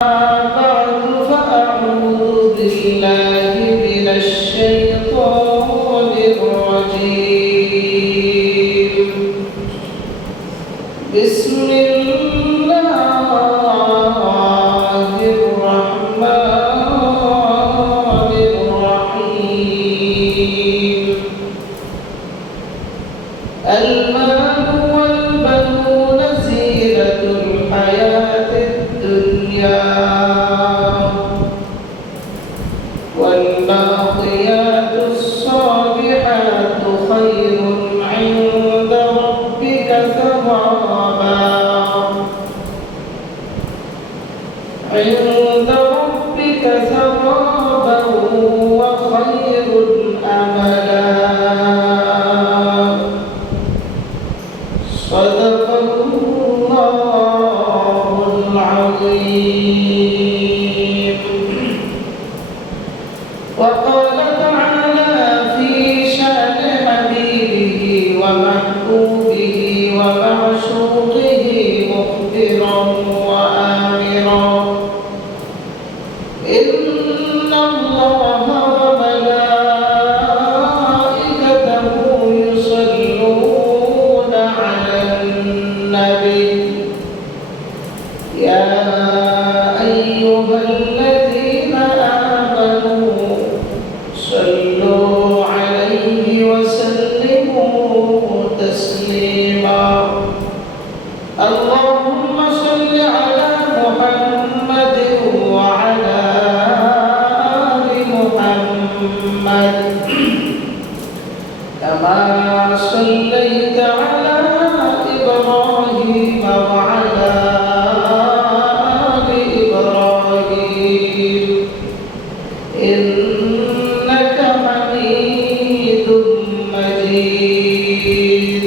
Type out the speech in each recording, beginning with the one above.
بعد فأعوذ بالله من الشيطان الرجيم. بسم الله الرحمن الرحيم. المال والبنون زينة الحياة الدنيا والباقيات الصالحات خير عند ربك ثوابا وخير أملا. صدق الله العظيم. وقال تعالى في شأن حبيبه ومحبوبه ومعشوقه مخبرا وآمرا: إن الله وملائكته يصلون على النبي يا أيها الذين آمنوا صلوا عليه وسلموا تسليما. اللهم صل على محمد وعلى آل محمد كما صليت على إبراهيم وعلى آل إبراهيم إنك حميد مجيد.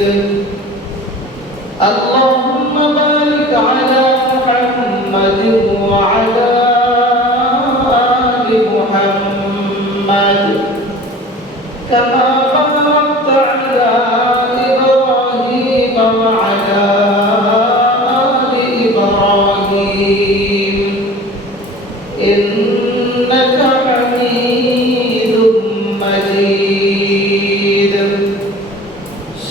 اللهم بارك على محمد وعلى آل محمد كما باركت على إبراهيم وعلى آل إبراهيم إنك حميد مجيد.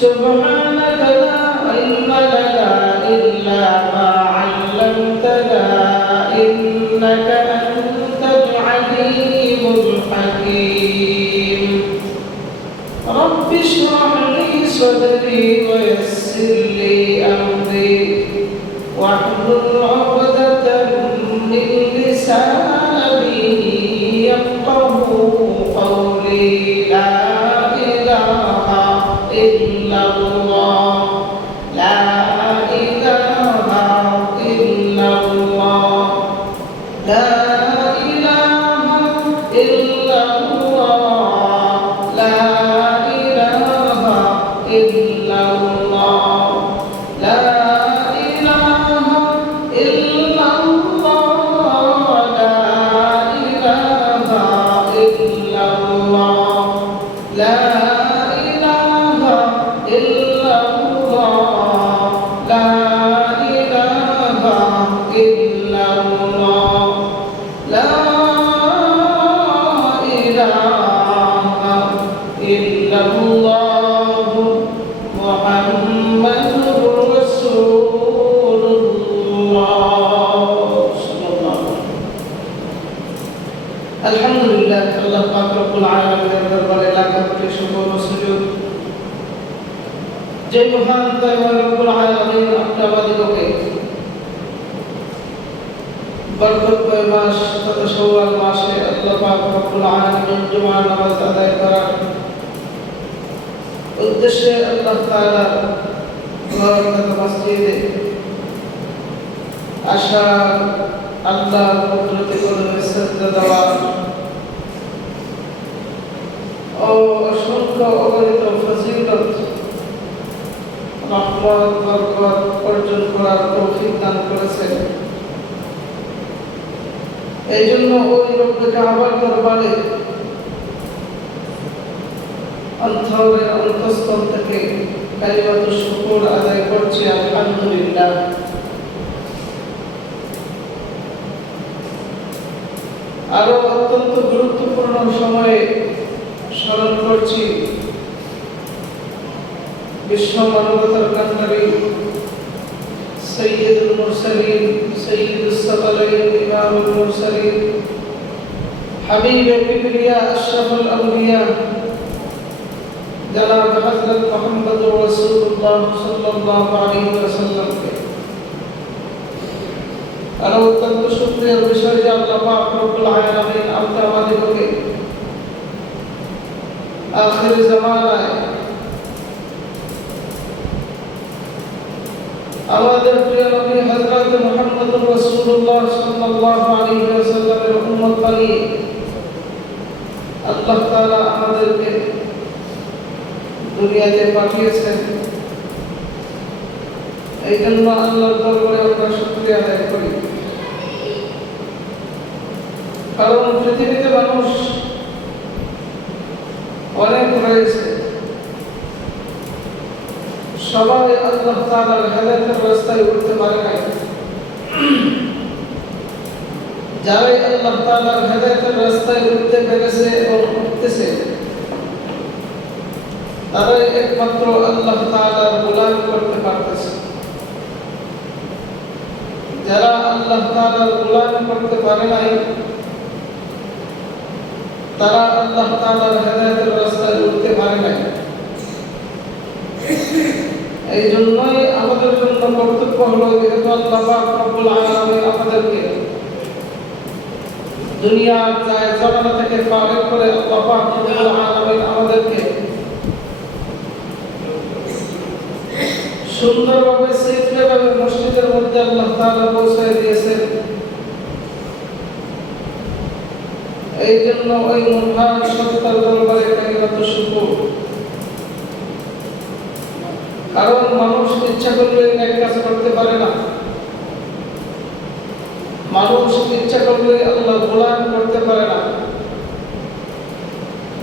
سبحانك لا علم لنا إلا ما علمتنا إنك أنت العليم الحكيم. رب اشرح لي صدري ويسر لي أمري واحلل عقدة من لساني يفقهوا قولي. لا إله إلا الله لا إله إلا الله لا إله إلا الله لا إله إلا الله لا إله إلا الله لا إله إلا الله لا إله إلا الله لا إله إلا الله لا إله إلا الله محمد رسول الله صلى الله عليه وسلم. الحمد لله আল্লাহ পাক রব্বুল আলামিনের দরবারে লাখ কোটি শুকর ও সুজুদ যে মহান দয়াময় রব্বুল আলামিন আপনাদেরকে বরকতময় মাস তথা শাওয়াল মাসে আল্লাহ পাক রব্বুল আলামিন জুমার নামাজ আদায় করার উদ্দেশ্যে আল্লাহ তাআলা বরকত মসজিদে আসা আল্লাহর কুদরতি কদমে সিজদা দেওয়া ও অসংখ্য অগণিত ফজিলত রহমত বরকত অর্জন করার তৌফিক দান করেছেন। এই জন্য ওই রব্বে কাবার দরবারে অন্তরের অন্তঃস্থল থেকে কালিমাতুশ শুকর আদায় করছি আলহামদুলিল্লাহ। আরো অত্যন্ত গুরুত্বপূর্ণ সময়ে স্মরণ করছি বিশ্ব মানবতার কান্ডারী সৈয়দুল মুরসালিন সৈয়দুস সাকালাইন ইমামুল মুরসালিন হাবিবে কিবরিয়া আশরাফুল আউলিয়া জনাব হযরত মুহাম্মদুর রাসূলুল্লাহ সাল্লাল্লাহু আলাইহি ওয়াসাল্লামকে আর অত্যন্ত শুকরিয়ার বিষয় যে আল্লাহ পাক রব্বুল আলামিন আমাদেরকে আখির জামানায় আমাদের প্রিয় নবী হযরত মুহাম্মদুর রাসূলুল্লাহ সাল্লাল্লাহু আলাইহি ওয়াসাল্লামের উম্মত বানিয়ে আল্লাহ তাআলা আমাদেরকে দুনিয়াতে পাঠিয়েছেন। এই জন্য আল্লাহর দরবারে আমরা শুকরিয়া আদায় করি। কারণ পৃথিবীতে মানুষ অনেক রয়েছে, সবাই আল্লাহ তাআলার হেদায়েতের রাস্তায় উঠতে পারে না। যারাই আল্লাহ তাআলার হেদায়েতের রাস্তায় উঠতে পেরেছে এবং উঠতেছে, তারাই একমাত্র আল্লাহ তাআলার গোলামি করতে পারতেছে। যারা আল্লাহ তাআলার গোলামি করতে পারে নাই, তারা আল্লাহ তাআলার হেদায়েতের রাস্তায় উঠতে পারে নাই। এই জন্যই আমাদের জন্য কর্তব্য হলো, যেহেতু আল্লাহ পাক রব্বুল আলামিন আমাদেরকে দুনিয়ার জামানা থেকে ফারেক করে আল্লাহ পাক রব্বুল আলামিন আমাদেরকে সুন্দরভাবে সেফভাবে মসজিদের মধ্যে আল্লাহ তাআলা পৌঁছায় দিয়েছেন। এই জন্য ওই মহান সত্তার দরবারে কালিমাত শুকর। কারণ মানুষ ইচ্ছা করলে নেক কাজ করতে পারে না, মানুষ ইচ্ছা করলে আল্লাহ গোলামি করতে পারে না।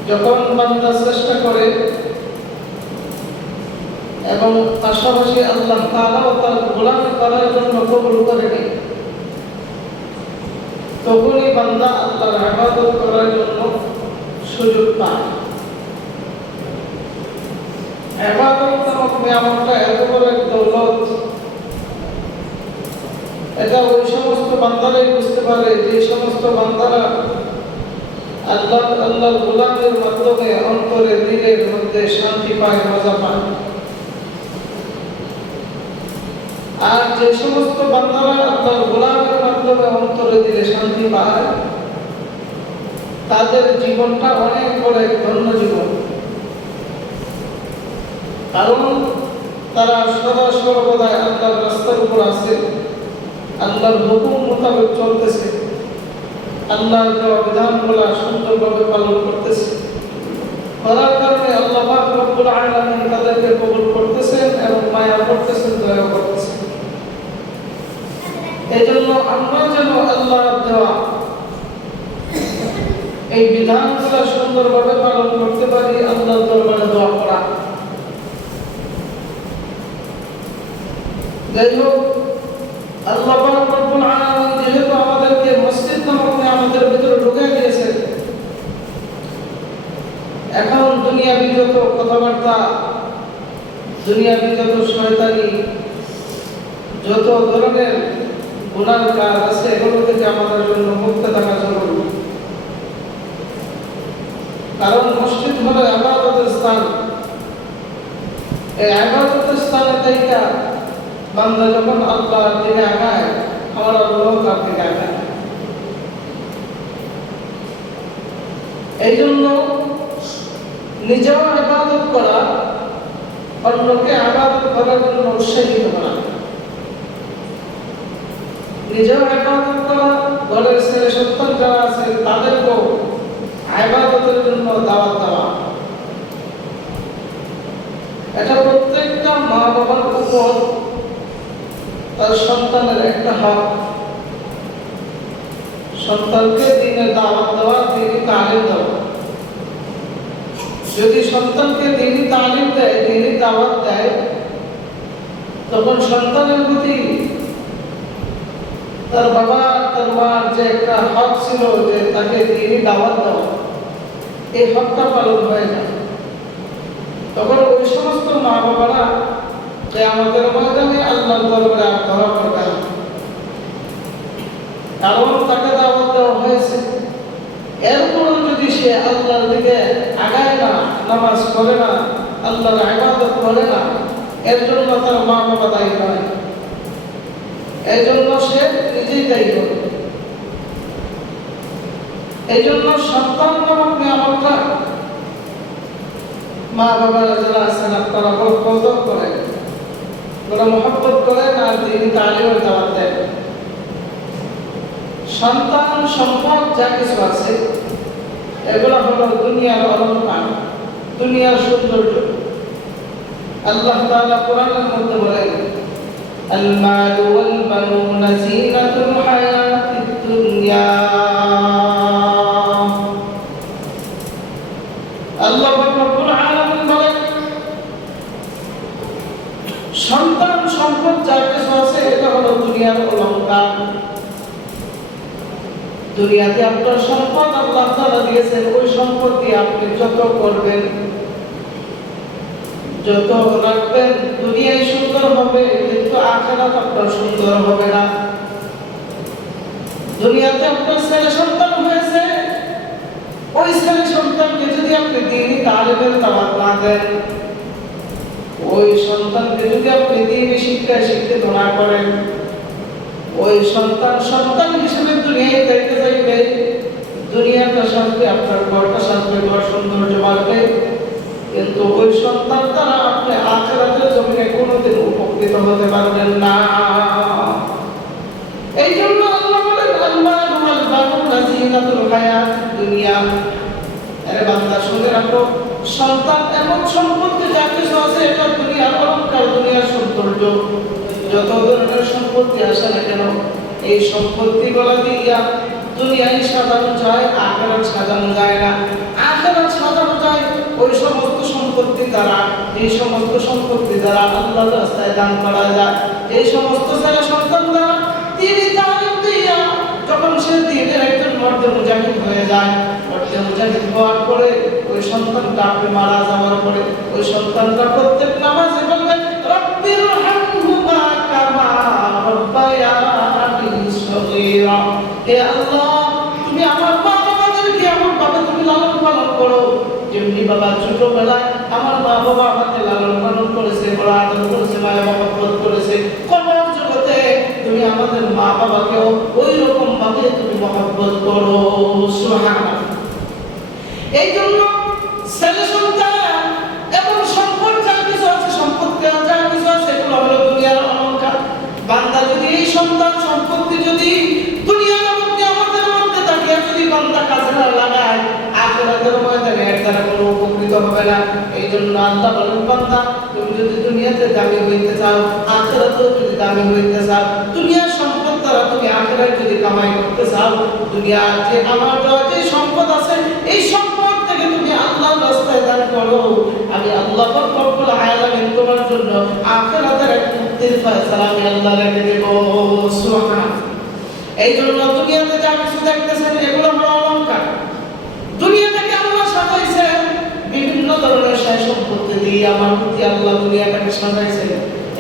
যখন বান্দা চেষ্টা করে এবং পাশাপাশি আল্লাহ তাআলাও তার গোলামি করার জন্য কবুল করে নেয়, তখনই বান্দা আল্লাহর ইবাদত করার জন্য সুযোগ পায়। ইবাদত নামক নিয়ামতটা এত বড় এক দৌলত, এটা ওই সমস্ত বান্দারাই বুঝতে পারে যে সমস্ত বান্দারা আল্লাহর গোলামের মাধ্যমে অন্তরে দিলের মধ্যে শান্তি পায়, মজা পায়। আর যে সমস্ত বান্দারা আল্লাহর গোলামের মাধ্যমে অন্তরে দিলে শান্তি পায়, তাদের জীবনটা অনেক বড় এক ধন্য জীবন। কারণ তারা সদা সর্বদাই আল্লাহর রাস্তার উপর আছে, আল্লাহর হুকুম মোতাবেক চলতেছে, আল্লাহর দেওয়া বিধানগুলো সুন্দরভাবে পালন করতেছে। করার কারণে আল্লাহ পাক রব্বুল আলামিন তাদেরকে কবুল করতেছেন এবং মায়া করতেছেন, দয়া করতেছেন। এজন্য আমরা যেন আল্লাহর দেওয়া এই বিধানগুলো সুন্দরভাবে পালন করতে পারি, আল্লাহর দরবারে দোয়া করা। যাই হোক, আল্লাহ পাক রব্বুল আলামিন যেহেতু আমাদেরকে মসজিদ নামক আমাদের ভিতরে ঢুকিয়ে দিয়েছেন, এখন দুনিয়াবি যত কথাবার্তা, দুনিয়াবি যত শয়তানি, যত ধরনের গুনার কাজ আছে, এগুলো থেকে আমাদের জন্য মুক্ত থাকা জরুরি। কারণ মসজিদ হলো ইবাদতের স্থান। এই ইবাদতের স্থানে থেকে বান্দা যখন আল্লাহর দিকে আগায়, আমার আল্লাহ তার দিকে আগায়। এই জন্য নিজেও ইবাদত করা, অন্যকে ইবাদত করার জন্য উৎসাহিত করা। নিজেও ইবাদত করা, ঘরের ছেলে সন্তান যারা আছে তাদেরকেও ইবাদতের জন্য দাওয়াত দেওয়া। এটা প্রত্যেকটা মা বাবার উপর তার সন্তানের একটা হক। সন্তানকে দ্বীনের দাওয়াত দেওয়া, দ্বীনি তালিম দেওয়া। যদি সন্তানকে দ্বীনি তালিম দেয়, দ্বীনি দাওয়াত দেয়, তখন সন্তানের প্রতি তার বাবা তার মার যে একটা হক ছিল যে তাকে দিনই দাওয়াত দেওয়া, এই হকটা পালন হয়ে যায়। তখন ওই সমস্ত মা বাবারা যে আমাদের ময়দানে আল্লাহর দরবারে আর ধরা পড়বে না, কারণ তাকে দাওয়াত দেওয়া হয়েছে। এরপরও যদি সে আল্লাহর দিকে আগায় না, নামাজ পড়ে না, আল্লাহর ইবাদত করে না, এর জন্য তার মা বাবা দায়ী নয়, এই জন্য সে নিজেই দায়ী হবে। এই জন্য সন্তান নামক নিয়ামতটা মা বাবারা যারা আছেন আপনারা বড় কদর করেন, বড় মহব্বত করেন আর দিনই তালিমের দাওয়াত দেন। সন্তান সম্পদ যা কিছু আছে এগুলো হলো দুনিয়ার অলংকার, দুনিয়ার সৌন্দর্য। আল্লাহ তাআলা কোরআনের মধ্যে বলেন, আল মালু ওয়াল বানুনা জিনাতুল হায়াতিদ দুনিয়া। আল্লাহ রাব্বুল আলামিন বলেন, সন্তান সম্পদ যা কিছু আছে এটা হলো দুনিয়ার অলংকার। দুনিয়াতে আপনার সম্পদ আল্লাহ তাআলা দিয়েছেন, ওই সম্পদ দিয়ে আপনি যত করবেন, যত রাখবেন, দুনিয়ায় সুন্দর হবে কিন্তু আখিরাত আপনার সুন্দর হবে না। দুনিয়াতে আপনার ছেলে সন্তান হয়েছে, ওই ছেলে সন্তানকে যদি আপনি দ্বীনি তালিমের দাওয়াত না দেন, ওই সন্তানকে যদি আপনি দ্বীনি শিক্ষায় শিক্ষিত না করেন, ওই সন্তান সন্তান হিসেবে দুনিয়ায় দেখতে যাইবে, দুনিয়াটা সাজবে, আপনার ঘরটা সাজবে, ঘর সৌন্দর্য বাড়বে, কিন্তু ওই সন্তান দ্বারা আপনি আখিরাতের জমিনে কোনোদিন উপকৃত হতে পারবেন না। এই জন্য আল্লাহ বলেন, আল-মালু ওয়াল বানুনা জিনাতুল হায়াতিদ দুনিয়া। আরে বান্দা শুনে রাখো, সন্তান এমন সম্পত্তি যা কিছু আছে এটা দুনিয়ার অলংকার, দুনিয়ার সৌন্দর্য। যত ধরনের সম্পত্তি আসে না কেন, এই সম্পত্তিগুলো দিয়া দুনিয়ায় সাজানো যায়, আখিরাত সাজানো যায় না। আখিরাত সাজানো যায় ওই সমস্ত সম্পত্তি দ্বারা, এই সমস্ত সম্পত্তি দ্বারা আল্লাহর রাস্তায় দান করা যায়। এই সমস্ত ছেলে সন্তান দ্বারা তিনি তালিম দিয়া যখন সে দ্বীনের একজন মর্দে মুজাহিদ হয়ে যায়, মর্দে মুজাহিদ হওয়ার পরে ওই সন্তানটা আপনি মারা যাওয়ার পরে ওই সন্তানটা প্রত্যেক নামাজে বলবেন, রব্বির হামহুমা কামা রব্বায়ানি সগীরা। হে আল্লাহ, তুমি আমার মা বাবাদেরকে এমন ভাবে তুমি লালন পালন করো যেমনি বাবা ছোটবেলায় আমার মা বাবা আমাকে লালন পালন করেছে, বড় আদর করেছে, মায়া মহব্বত করেছে, কবর জগতে তুমি আমাদের মা বাবাকেও ওই রকম ভাবে তুমি মহব্বত করো। সুবহানাল্লাহ। এই জন্য ছেলে সন্তান এবং সম্পদ যা কিছু আছে, সম্পত্তি যা কিছু আছে, এগুলো হলো দুনিয়ার অলংকার। বান্দা যদি এই সন্তান সম্পত্তি যদি দুনিয়ার মধ্যে আমাদের মধ্যে থাকে, যদি বান্দা কাজে না লাগায়, আখিরাতের ময়দানে এর দ্বারা কোনো উপকৃত হবে না। এই জন্য আল্লাহ বলেন, বান্দা তুমি যদি দুনিয়াতে দামি হইতে চাও, আখিরাতেও যদি দামি হইতে চাও, দুনিয়ার সম্পদ দ্বারা তুমি আখিরাত যদি কামাই করতে চাও, দুনিয়ার যে আমার দেওয়া যে সম্পদ আছে, এই সম্পদ থেকে তুমি আল্লাহর রাস্তায় দান করো, আমি আল্লাহ রব্বুল আলামিন তোমার জন্য আখিরাতের এক মুক্তির ফয়সালা আমি আল্লাহ রেখে দেব। সুবহানাল্লাহ। এই জন্য দুনিয়াতে যা কিছু দেখতেছেন এগুলো হলো অলংকার। দুনিয়াটাকে আল্লাহ সাজাইছে বিভিন্ন ধরনের সয় সম্পত্তি দিয়ে, আমার প্রতি আল্লাহ দুনিয়াটাকে সাজাইছে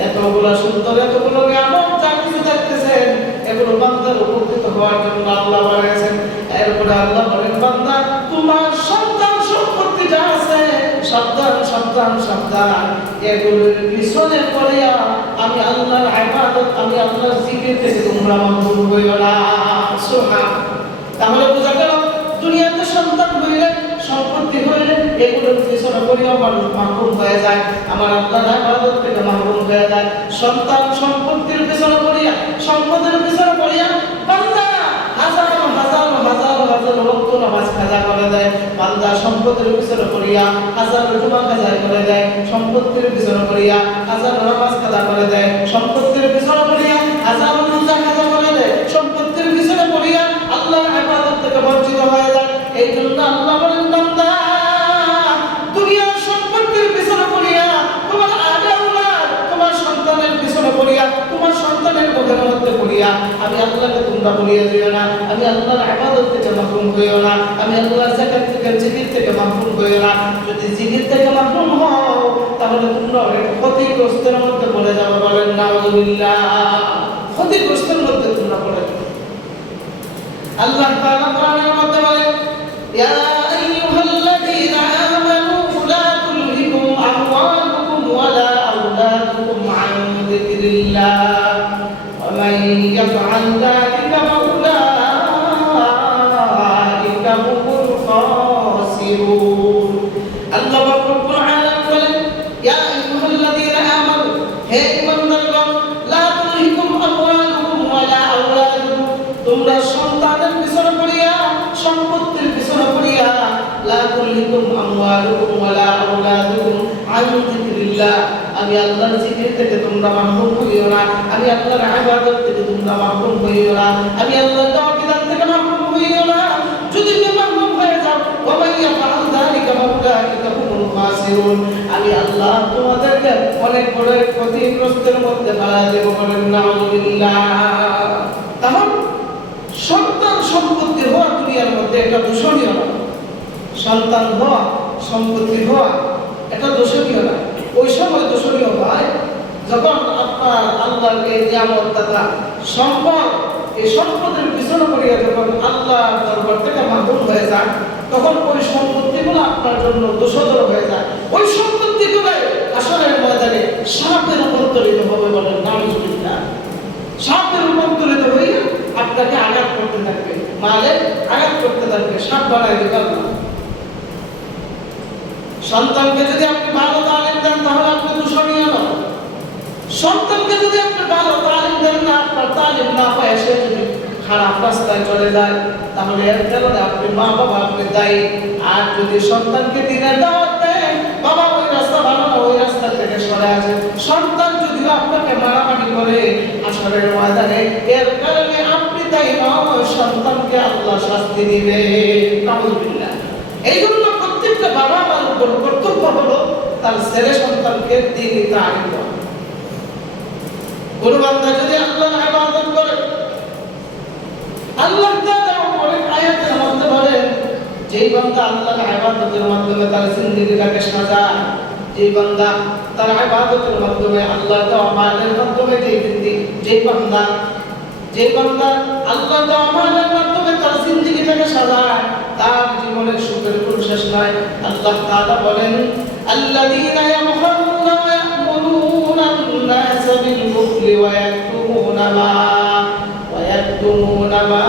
এতগুলো সুন্দর, এতগুলো নিয়ামত যা কিছু দেখতেছেন এগুলো বান্দার উপকৃত হওয়ার জন্য আল্লাহ বানাইছেন। এরপরে আল্লাহ বলেন, বান্দা তোমার সন্তান সম্পত্তি যা আছে, সাবধান সাবধান সাবধান, এগুলোর পিছনে পড়িয়া আমি আল্লাহর ইবাদত, আমি আল্লাহর জিকির থেকে তোমরা মাহরুম হইও না। সুবহানাল্লাহ। তাহলে বোঝা গেল দুনিয়াতে সন্তান হইলে, সম্পত্তি হইলে এগুলোর পিছনে পড়িয়া মানুষ মাহরুম হয়ে যায়, আমার আল্লাহর ইবাদত থেকে মাহরুম হয়ে যায়। সন্তান সম্পত্তির পিছনে পড়িয়া, সম্পদের পিছনে পড়িয়া বান্দা হাজার হাজার হাজার হাজার ওয়াক্ত নামাজ কাজা করে দেয়, বান্দা সম্পদের পিছনে পড়িয়া হাজার জুমা কাজা করে দেয়, সম্পত্তির পিছনে পড়িয়া হাজার নামাজ কাজা করে দেয়, সম্পত্তির পিছনে পড়িয়া হাজার রোজা কাজা করে দেয়, সম্পত্তির পিছনে পড়িয়া আল্লাহর ইবাদত থেকে বঞ্চিত হয়ে যায়। এই জন্য আল্লাহ বলেন, বান্দা দুনিয়ার সম্পত্তির পিছনে পড়িয়া, তোমার আওলাদ, তোমার সন্তানের পিছনে পড়িয়া, তোমার সন্তানের মুখের মধ্যে পড়িয়া আমি আল্লাহকে তোমরা বলিয়া দিও না, আমি আল্লাহর ইবাদত থেকে মাহরুম হইও না, আমি আল্লাহর যাকাত থেকে জিকির থেকে মাহরুম হইও না। যদি জিকির থেকে মাহরুম হও তাহলে তোমরা অনেক ক্ষতিগ্রস্তের মধ্যে পড়ে যাবে। বলেন নাউযুবিল্লাহ। ক্ষতিগ্রস্তের মধ্যে তোমরা পড়ে যাবে। আল্লাহ তাআলা কোরআনের মধ্যে বলেন, ইয়া আইয়ুহাল্লাযীনা আমানু লা তুলহিকুম আমওয়ালুকুম ওয়ালা আওলাদুকুম আন যিকরিল্লাহ ওয়া মান ইয়াফআল যালিকা ফাউলাইকা হুমুল খাসিরুন। আল্লাহ রাব্বুল আলামিন বলেন, ইয়া আইয়ুহাল্লাযীনা আমানু, হে ঈমানদারগণ, লা তুলহিকুম আমওয়ালুকুম ওয়ালা আওলাদুকুম, তোমরা সন্তানের পিছনে পড়িয়া, সম্পত্তির পিছনে পড়িয়া, লা তুলহিকুম আমওয়ালুকুম ওয়ালা আওলাদুকুম আন যিকরিল্লাহ, আমি আল্লাহর জিকির থেকে তোমরা মাহরুম হইও না, আমি আল্লাহর ইবাদত থেকে তোমরা মাহরুম হইও না, আমি আল্লাহর তাওহীদ থেকে মাহরুম হইও না। যদি তুমি মাহরুম হয়ে যাও, ওয়া মান ইয়াফআল যালিকা ফাউলাইকা হুমুল খাসিরুন, আমি আল্লাহ তোমাদেরকে অনেক বড় ক্ষতিগ্রস্তের মধ্যে ফেলা দেব। বলেন নাউযুবিল্লাহ। তাহলে সন্তান সম্পত্তি হওয়া দুনিয়ার মধ্যে এটা দূষণীয় না। সন্তান হওয়া, সম্পত্তি হওয়া এটা দূষণীয় না। ওই সময় দূষণীয় হয় যখন আপনার আল্লাহর এই নিয়ামত দাতা সম্পদ, এই সম্পদের পিছনে পড়িয়া যখন আল্লাহর দরবার থেকে মাহরুম হয়ে যায়, তখন ওই সম্পত্তিগুলো আপনার জন্য দোষধর হয়ে যায়। ওই সম্পত্তিগুলো আসরের ময়দানে সাপে রূপান্তরিত হবে। বলেন নাউযুবিল্লাহ। সাপে রূপান্তরিত হয়ে আপনাকে আঘাত করতে থাকবে, মালে আঘাত করতে থাকবে, সাপ বানাই দিবেন না। সন্তানকে যদি আপনি ভালো তালিম দেন তাহলে আপনি দূষণীয় না। সন্তানকে যদি আপনি ভালো তালিম দেন না, আপনার তালিম না পায় সে যদি খারাপ রাস্তায় চলে যায়, তাহলে এর কারণে আপনি মা বাবা আপনি দায়ী। আর যদি সন্তানকে দিনের দাওয়াত দেন, বাবা ওই রাস্তা ভালো না, ওই রাস্তা থেকে সরে আসে, সন্তান যদি আপনাকে মারামারি করে আসরের ময়দানে, এর কারণে আপনি দায়ী নয়, সন্তানকে আল্লাহ শাস্তি দিবে। নাউযুবিল্লাহ। এই জন্য প্রত্যেকটা বাবা মার উপর কর্তব্য হলো তার ছেলে সন্তানকে দ্বীনি তালিম দেওয়া। কোন বান্দা যদি আল্লাহর ইবাদত করে, আল্লাহ তাআলা অনেক আয়াতের মধ্যে বলেন, যেই বান্দা আল্লাহর ইবাদতের মাধ্যমে তার জিন্দেগিটাকে সাজায়, যেই বান্দা তার ইবাদতের মাধ্যমে আল্লাহ দেওয়া মালের মাধ্যমে যেই বান্দা আল্লাহ দেওয়া মালের মাধ্যমে তার জিন্দেগিটাকে সাজায়, তার জীবনের সুখের কোনো শেষ নাই। আল্লাহ তাআলা বলেন, আল্লাযীনা ইয়াবখালুনা ওয়া ইয়া'মুরুনা আন-নাসা বিল বুখলি ওয়া ইয়াকতুমুনা মা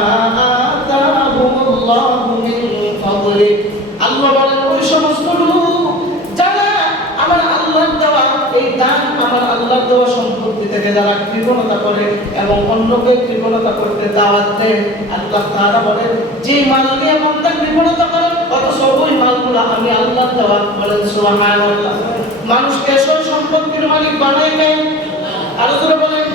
আতাহুমুল্লাহু মিন ফাদলি। আল্লাহ বলেন, ওই সমস্ত লোক যারা আমার আল্লাহর দেওয়া এই দান, আমার আল্লাহর দেওয়া সম্পত্তি থেকে যারা কৃপণতা করে এবং অন্যকে কৃপণতা করতে দাওয়াত দেয়, আল্লাহ তাআলা বলেন, যে মাল নিয়ে বান্দা কৃপণতা করে অথচ ওই মালগুলো আমি আল্লাহর দেওয়া। বলেন সুবহানাল্লাহ। মানুষকে সব সম্পত্তির মালিক বানাই নেয়, আর যারা বলেন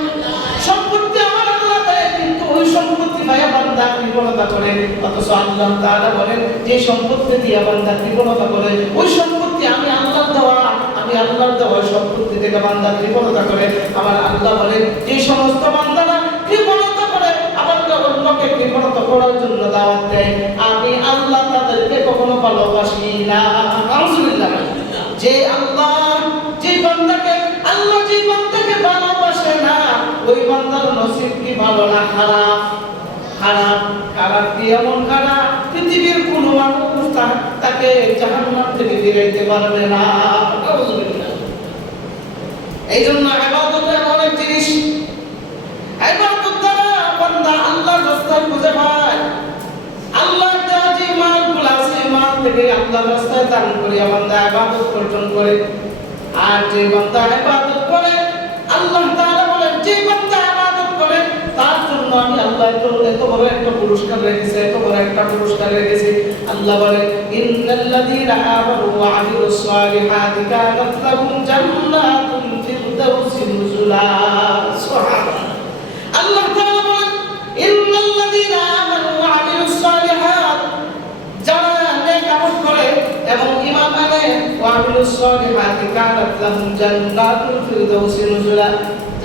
সম্পত্তি আমার আল্লাহ দেয়, কিন্তু ওই সম্পত্তি ভাইয়া বান্দা কৃপণতা করে, অথচ আল্লাহ তাআলা বলেন, যে সম্পত্তি দিয়ে বান্দা কৃপণতা করে ওই সম্পত্তি আমি আল্লাহর দেওয়া, আমি আল্লাহর দেওয়া সম্পত্তি থেকে বান্দা কৃপণতা করে, আমার আল্লাহ বলেন, যে সমস্ত বান্দারা কৃপণতা করে আবার অন্যকে কৃপণতা করার জন্য দাওয়াত দেয়, আমি আল্লাহ তাদেরকে কখনো ভালোবাসি না। নাউযুবিল্লাহ। যে বান্দাকে ভালোবাসে না, ওই বান্দার নসিব কি ভালো না খারাপ? খারাপ কি এমন খারাপ পৃথিবীর কোনো মানুষ তাকে জাহান্নাম থেকে ফিরাইতে পারবে না। নাউযুবিল্লাহ। এই জন্য ইবাদত এমন এক জিনিস, ইবাদত দ্বারা বান্দা আল্লাহর রাস্তায় খুঁজে পায়। আল্লাহর দেওয়া যে মালগুলো আছে, মাল থেকে আল্লাহর রাস্তায় দান করে বান্দা ইবাদত অর্জন করে। আর যে বান্দা ইবাদত করে, আল্লাহ তাআলা বলেন, যে বান্দা ইবাদত করে তার জন্য আমি আল্লাহ এত বড় একটা পুরস্কার রেখেছি, এত বড় একটা পুরস্কার রেখেছি। আল্লাহ বলেন, ইন্নাল্লাযীনা আমানু ওয়া আমিলুস সালিহাতি কানাত লাহুম জান্নাতুল ফিরদাউসি নুজুলা। সুবহানাল্লাহ। আল্লাহ তাআলা বলেন, ইন্নাল্লাযীনা আমানু ওয়া আমিলুস সালিহাত, যারা নেক আমল করে এবং ঈমান আনে, ওয়া আমিলুস সালিহাতি কানাত লাহুম জান্নাতুল ফিরদাউসি নুজুলা,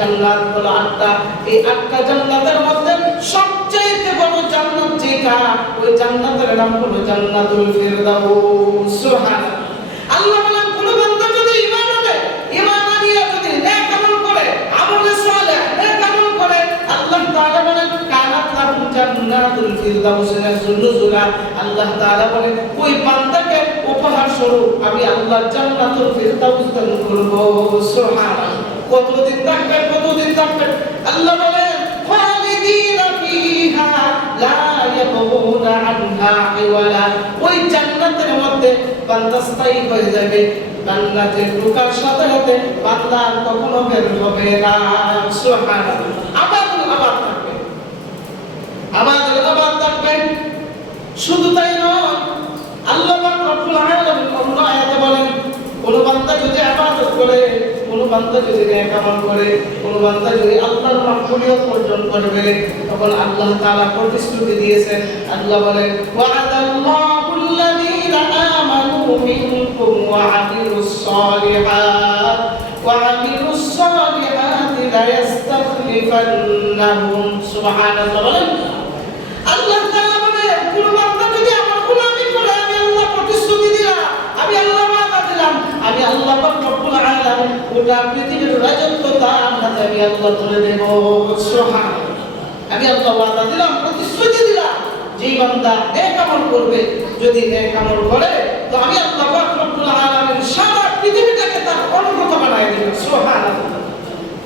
জান্নাত হলো 8টা। এই 8টা জান্নাতের মধ্যে সবচেয়ে বড় জান্নাত যেটা, ওই জান্নাতের নাম হলো জান্নাতুল ফিরদাউস। সুবহানাল্লাহ। আল্লাহ বলেন কোন বান্দা যদি ঈমান আনে, ঈমান আনিয়ে যদি নেক আমল করে, আমলে সালেহ নেক আমল করে, আল্লাহ তাআলা বলেন কানাত লাহুম জান্নাতুল ফিরদাউস নুজুলা। আল্লাহ তাআলা বলেন ওই বান্দাকে উপহার স্বরূপ আমি আল্লাহ জান্নাতুল ফিরদাউস দান করব। সুবহানাল্লাহ। কতদিন থাকবে? কতদিন থাকবে? আল্লাহ বলেন খালিদিনা ফিহা লা ইয়াবগুনা আনহা হিওয়ালা। ওই জান্নাতের মধ্যে বান্দা স্থায়ী হয়ে যাবে। জান্নাতে ঢোকার সাথে সাথে বান্দা কখনো বের হবে না। সুবহানাল্লাহ। আবাদুল আবাদ থাকবে, আবাদুল আবাদ থাকবে। শুধু তাই নয়, আল্লাহ পাক রব্বুল আলামিন অন্য আয়াতে বলেন কোন বান্দা যদি ইবাদত করে, কোন বান্দা যদি নেক আমল করে, কোন বান্দা যদি আল্লাহর মাগফিরাত অর্জন করবে, তখন আল্লাহ তাআলা প্রতিশ্রুতি দিয়েছেন। আল্লাহ বলেন ওয়া'আদাল্লাহুল লাযীনা আমানু মিনকুম ওয়া আমিলুস সালিহাতি লা ইস্তাখলিফান্নাহুম। সুবহানাল্লাহ। বলেন আল্লাহ তাআলা বলেন কোন বান্দা যদি আমার গোলামি করে, আমি আল্লাহ প্রতিশ্রুতি দিলাম, আমি আল্লাহ ওয়াদা দিলাম, আমি আল্লাহ পাক রব্বুল আলামিন গোটা পৃথিবীর রাজত্ব তার হাতে আমি আল্লাহ তুলে দেব। সুবহানাল্লাহ। আমি আল্লাহ ওয়াদা দিলাম, প্রতিশ্রুতি দিলাম, যেই বান্দা নেক আমল করবে, যদি নেক আমল করে, তো আমি আল্লাহ পাক রব্বুল আলামিন সারা পৃথিবীটাকে তার অনুগত বানায় দেব। সুবহানাল্লাহ।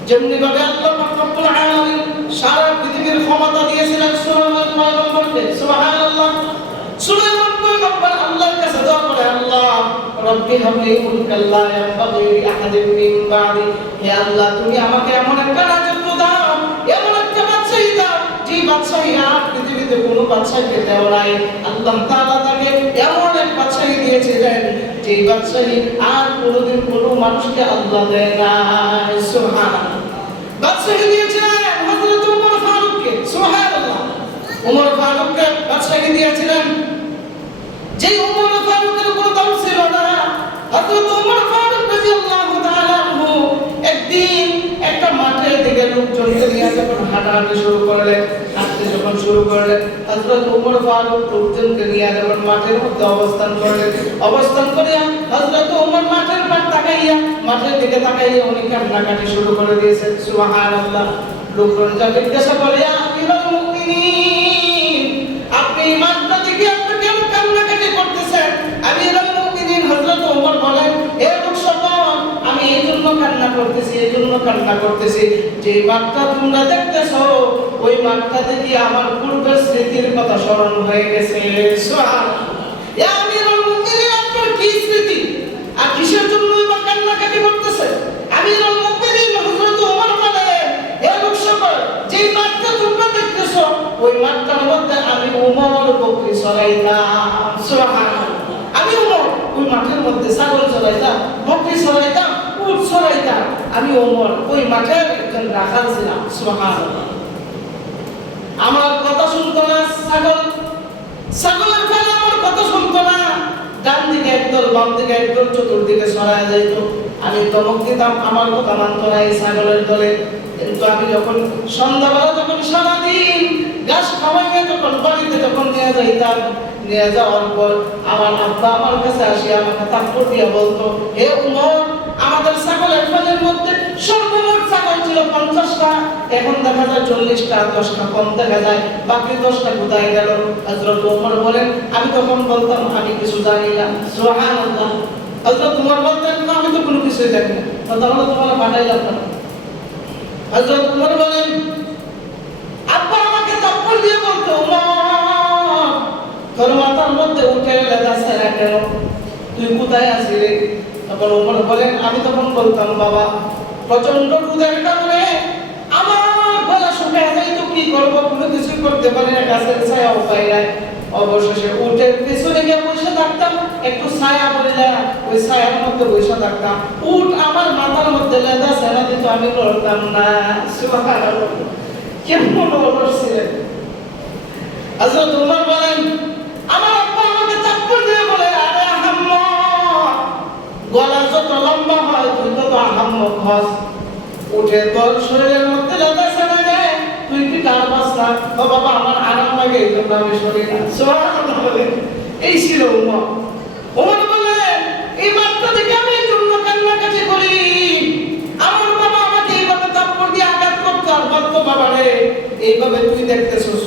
যেমনি ভাবে আল্লাহ পাক রব্বুল আলামিন সারা পৃথিবীর ক্ষমতা দিয়েছিলেন সুলাইমান পয়গম্বরকে। সুবহানাল্লাহ। সুলাইমান পয়গম্বর আল্লাহর কাছে দোয়া করে, আল্লাহ রব্বি হাবলি মুলকান লা ইয়ানবাগি লিআহাদিন মিন বা'দি। হে আল্লাহ, তুমি আমাকে এমন একটা রাজত্ব দাও, এমন একটা বাদশাহী দাও, যে বাদশাহী আর পৃথিবীতে কোনো বাদশাকে দেও নাই। আল্লাহ তাআলা তাকে এমন এক বাদশাহী দিয়েছিলেন, যে বাদশাহী আর কোনোদিন কোনো মানুষকে আল্লাহ দেয় নাই। সুবহানাল্লাহ। বাদশাহী দিয়েছিলেন হযরত ওমর ফারুককে। সুবহানাল্লাহ। ওমর ফারুককে বাদশাহী দিয়েছিলেন, যে ওমর ফারুকের কোনো দাম ছিল না। হযরত ওমর ফারুক রাদিয়াল্লাহু তাআলা আনহু একদিন একটা মাঠের দিকে লোকজনকে নিয়ে যখন হাঁটাহাঁটি শুরু করলেন, হাঁটতে যখন শুরু করলেন, হযরত ওমর ফারুক লোকজনকে নিয়ে যখন মাঠের মধ্যে অবস্থান করলেন, অবস্থান করিয়া হযরত ওমর মাঠের পাশ তাকাইয়া, মাঠের দিকে তাকাইয়া উনি কান্নাকাটি শুরু করে দিয়েছেন। সুবহানাল্লাহ। লোকজন যা জিজ্ঞাসা করে, ইয়া আমিরুল মুমিনিন, আপনি মাঠটা দেখে আপনি কেন কান্নাকাটি করতেছেন? আমিরুল মুমিনিন হযরত ওমর বলেন, হে লোকসকল, আমি এই জন্য কান্না করতেছি, যে মাঠটা তোমরা দেখতেছো, ওই মাঠটা দেখি আমার পূর্বের স্মৃতির কথা স্মরণ হয়ে গেছে। সুবহানাল্লাহ। ইয়া আমিরুল মুমিনিন, আপনার কি স্মৃতি আর কিসের জন্য বা কান্নাকাটি করতেছে? আমিরুল মুমিনিন হযরত ওমর বলেন, হে লোকসকল, যে মাঠটা তোমরা দেখতেছো, ওই মাঠটার মধ্যে আমি ওমর বকরি চড়াইতাম। সুবহানাল্লাহ। আমি ওমর ওই মাঠের মধ্যে ছাগল চড়াইতাম, বকরি চড়াইতাম, উট চড়াইতাম। আমি ওমর ওই মাঠের একজন রাখাল ছিলাম। সুবহানাল্লাহ। আমার কথা শুনতো না ছাগল, ছাগলের ফলে আমার কথা শুনতো না। ডান দিকে একদল, বাম দিকে একদল, চতুর্দিকে ছড়ায় যাইতো। আমি ধমক দিতাম, আমার কথা মানতো না এই ছাগলের দলে। কিন্তু আমি যখন সন্ধ্যাবেলা, যখন সারাদিন ঘাস খাওয়াইয়ে যখন বাড়িতে যখন নিয়ে যাইতাম, নিয়ে যাওয়ার পর আমার আব্বা আমার কাছে আসি আমাকে থাপ্পড় দিয়ে বলতো, হে উমর, আমাদের ছাগলের ফালের মধ্যে সর্বমোট ছাগল ছিল 50টা, এখন দেখা যায় 40টা, 10টা কম দেখা যায়, বাকি 10টা কোথায় গেল? হযরত ওমর বলেন, আমি তখন বলতাম আমি কিছু জানি না। সুবহানাল্লাহ। হযরত ওমর বলতেন, আমি তো কোনো কিছুই জানি না। তাহলে তোমার পাঠাইলাম না। হযরত ওমর বলেন, আব্বা আমাকে থাপ্পড় দিয়ে বলতো, ওমর, তোর মাথার মধ্যে উঠে লেদা ছেড়া কেন? তুই কোথায় আছিস রে? তখন ওমর বলেন, আমি তখন বলতাম, বাবা, প্রচন্ড রোদের কারণে আমার গলা শুকিয়ে যায়, তো কি করবো, কোনো কিছুই করতে পারি না, গাছের ছায়াও পাই না। অবশেষে উটের পিছনে গিয়ে বসে থাকতাম, একটু ছায়া পড়লে ওই ছায়ার মধ্যে বসে থাকতাম। উট আমার মাথার মধ্যে লেদা ছেড়া দিত, আমি লড়তাম না। সুবহানাল্লাহ। কেমন লড়ছিলেন? হযরত ওমর বলেন, আমার আব্বা আমাকে থাপ্পড় দিয়ে বলে, আরে আহাম্মক, গলা যত লম্বা হয় তুই তত আহাম্মক হস। উঠে তোর শরীরের মধ্যে লতা ছাড়া যায়, তুই কি টান পাস না? ও বাবা আমার আরাম লাগে এই জন্য আমি শরীর না। সুবহানাল্লাহ বলেন। এই ছিল উমর। উমর বলেন এই বাচ্চা দেখে আমি এই জন্য কান্নাকাটি করি, আমার বাবা আমাকে এইভাবে থাপ্পড় দিয়ে আঘাত করতো, আর বলতো বাবা রে এইভাবে তুই দেখতেছিস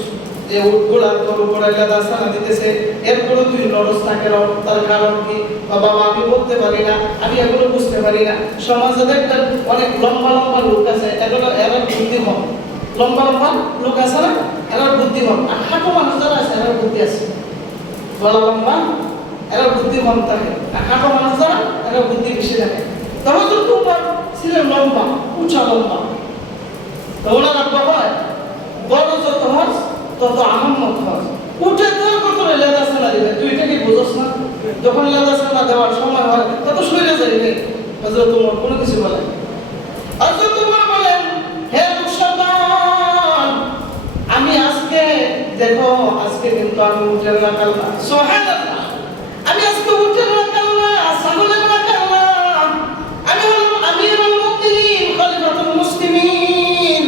যে উটগুলা তোর উপরে লেদা ছাড়া দিতেছে, এরপরে তুই নরস না কেন? তার কারণ কি? বাবা আমি বলতে পারি না, আমি এগুলো বুঝতে পারি না। সমাজে দেখবেন অনেক লম্বা লম্বা লোক আছে, এগুলো এরা বুদ্ধি কম। লম্বা লম্বা লোক আছে না, এরা বুদ্ধি কম। আর হাঁটু মানুষ যারা আছে এরা বুদ্ধি আছে। গলা লম্বা এরা বুদ্ধি কম থাকে, আর হাঁটু মানুষ যারা এরা বুদ্ধি বেশি থাকে। তখন তো তোমার ছিলেন লম্বা, উঁচা লম্বা। তো ওনার আব্বা হয় বড় যত হস তত আহম্মদ হস। উঠে তোর কত লেদা ছানা দিবে, তুই এটা কি বুঝোস না? যখন লেদা ছানা দেওয়ার সময় হয় তত সইলে যাইবে। হযরত ওমর কোনো কিছু বলে। হযরত ওমর বলেন হে মুসলমান, আমি আজকে দেখো আজকে কিন্তু আমি উটের না কাল্লা। সুবহানাল্লাহ। আমি আজকে উটের না কাল্লা, ছাগলের না কাল্লা। আমি হলাম আমিরুল মুমিনিন, খলিফাতুল মুসলিমিন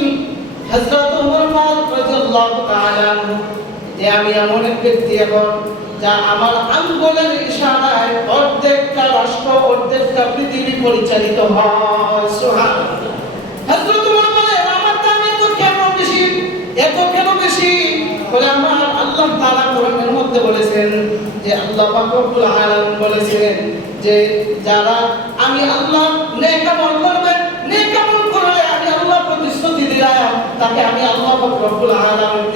হযরত ওমর ফারুক রাদিয়াল্লাহু তাআলা আনহু। যে আমি এমন এক ব্যক্তি এখন যা আমার আঙ্গুলের ইশারায় অর্ধেকটা রাষ্ট্র অর্ধেকটা পৃথিবী পরিচালিত হয়। সুবহানাল্লাহ। হযরত ওমর বলেন আমার দাম এত কেন বেশি, এত কেন বেশি? বলে আমার আল্লাহ তাআলা কোরআনের মধ্যে বলেছেন যে আল্লাহ পাক রব্বুল আলামিন বলেছেন যে যারা আমি আল্লাহ নেক আমল করবে, নেক আমল করলে আমি আল্লাহ প্রতিশ্রুতি দিলাম তাকে আমি আল্লাহ পাক রব্বুল আলামিন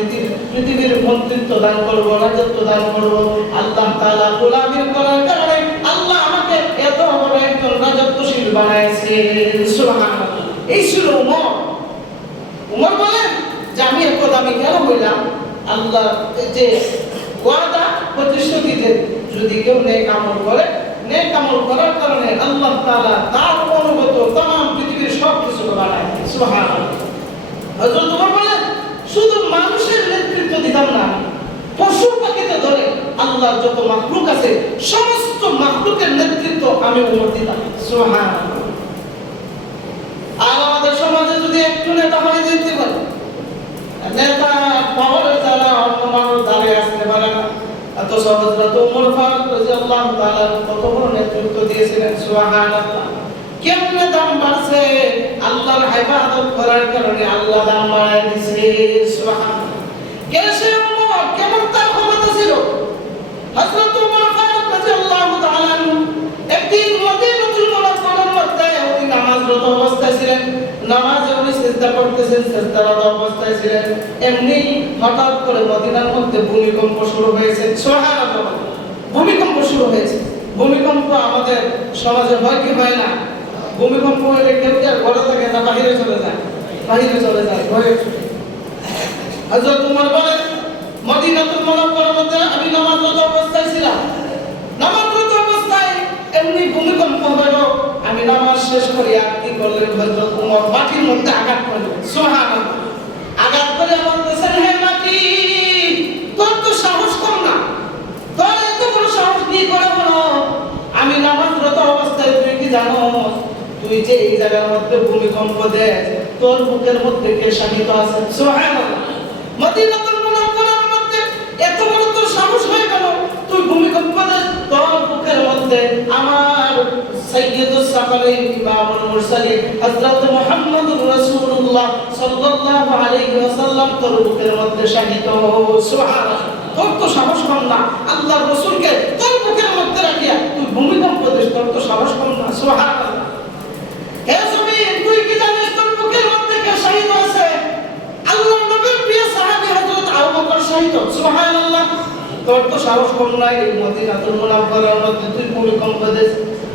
পৃথিবীর মন্ত্রিত্ব দান করব, রাজত্ব দান করব। আল্লাহ তাআলা গোলামি করার কারণে আল্লাহ আমাকে এত বড় একজন রাজত্বশীল বানাইছেন। সুবহানাল্লাহ। এই ছিল ওমর। ওমর বলেন যে আমি এত দামি কেন হইলাম? আল্লাহ যে ওয়াদা প্রতিশ্রুতি দেন যদি কেউ নেক আমল করে, নেক আমল করার কারণে আল্লাহ তাআলা তার অনুগত तमाम পৃথিবীর সব কিছু বানায়। সুবহানাল্লাহ। হযরত ওমর বলেন শুধু মানুষের নেতৃত্ব দিতাম না, পশু পাখিতে ধরে আল্লাহর যত মাখলুক আছে সমস্ত মাখলুকের নেতৃত্ব আমি ওমর দিতাম। সুবহানাল্লাহ। আর আমাদের সমাজে যদি একটু নেতা হয়ে যেতে পারে, নেতা পাওয়ারে যারা অন্য মানুষ দাঁড়িয়ে আসতে পারে না, এত হযরত ওমর ফারুক রাদিয়াল্লাহু তাআলা কত বড় নেতৃত্ব দিয়েছিলেন। সুবহানাল্লাহ। কেমনে দাম বাড়ছে? আল্লাহর ইবাদত করার কারণে আল্লাহ দাম বাড়ায় দিয়েছে। সুবহানাল্লাহ। কেসে ওমর কেমন তার ক্ষমতা ছিল? হযরত ওমর ফারুক রাদিয়াল্লাহু তাআলা একদিন মদিনাতুল মুনাওয়ারার মধ্যে উনি নামাজরত অবস্থায় ছিলেন, নামাজে উনি সিজদা করতেছেন, সিজদারত অবস্থায় ছিলেন। এমনি হঠাৎ করে মদিনার মধ্যে ভূমিকম্প শুরু হয়েছে। সুবহানাল্লাহ। ভূমিকম্প শুরু হয়েছে। ভূমিকম্প আমাদের সমাজে হয় কি হয় না? ভূমিকম্প হলে কেউ কি আর ঘরে থাকে না বাইরে চলে যায়? বাইরে চলে যায়, ঘরে ছুটে। হযরত ওমর বলেন মদিনাতুল মুনাওয়ারার মধ্যে আমি নামাজরত অবস্থায় ছিলাম, নামাজরত অবস্থায় এমনি ভূমিকম্প হলো। আমি নামাজ শেষ করে আর কি করলেন? হযরত ওমর মাটির মধ্যে আঘাত করলেন। সুবহানাল্লাহ। আঘাত করে বলতেছেন হে মাটি, তোর তো সাহস কম না, তোর এত বড় সাহস কি করে হলো? আমি নামাজরত অবস্থায় তুই কি জানো তুই যে এই জায়গার মধ্যে ভূমিকম্প দেয় তোর বুকের মধ্যে কে শাহিদ আছে? সুবহানাল্লাহ। মদিনাতুল মুনাওয়ারার মধ্যে এত বড় তোর সাহস হয়ে গেল, তুই ভূমিকম্প দেয় তোর বুকের মধ্যে আমার সাইয়্যিদুস সাকালাইন ইমামুল মুরসালিন হযরত মুহাম্মদুর রাসূলুল্লাহ সাল্লাল্লাহু আলাইহি ওয়াসাল্লাম তোর বুকের মধ্যে শাহিদ। সুবহানাল্লাহ। তোর তো সাহস কম না, আল্লাহর রাসূলকে তোর বুকের মধ্যে রাখিয়া তুই ভূমিকম্প দেশ, তোর তো সাহস কম না। সুবহানাল্লাহ। হে জমিন, তুই কি জানিস তোর বুকের মধ্যে কে শাহিদ আছে? আল্লাহর নবীর প্রিয় সাহাবী হযরত আবু বকর শাহিদ। সুবহানাল্লাহ। তোর তো সাহস কম নাই, এই মদিনাতুল মুনাওয়ারার মধ্যে তুই ভূমিকম্প দেশ।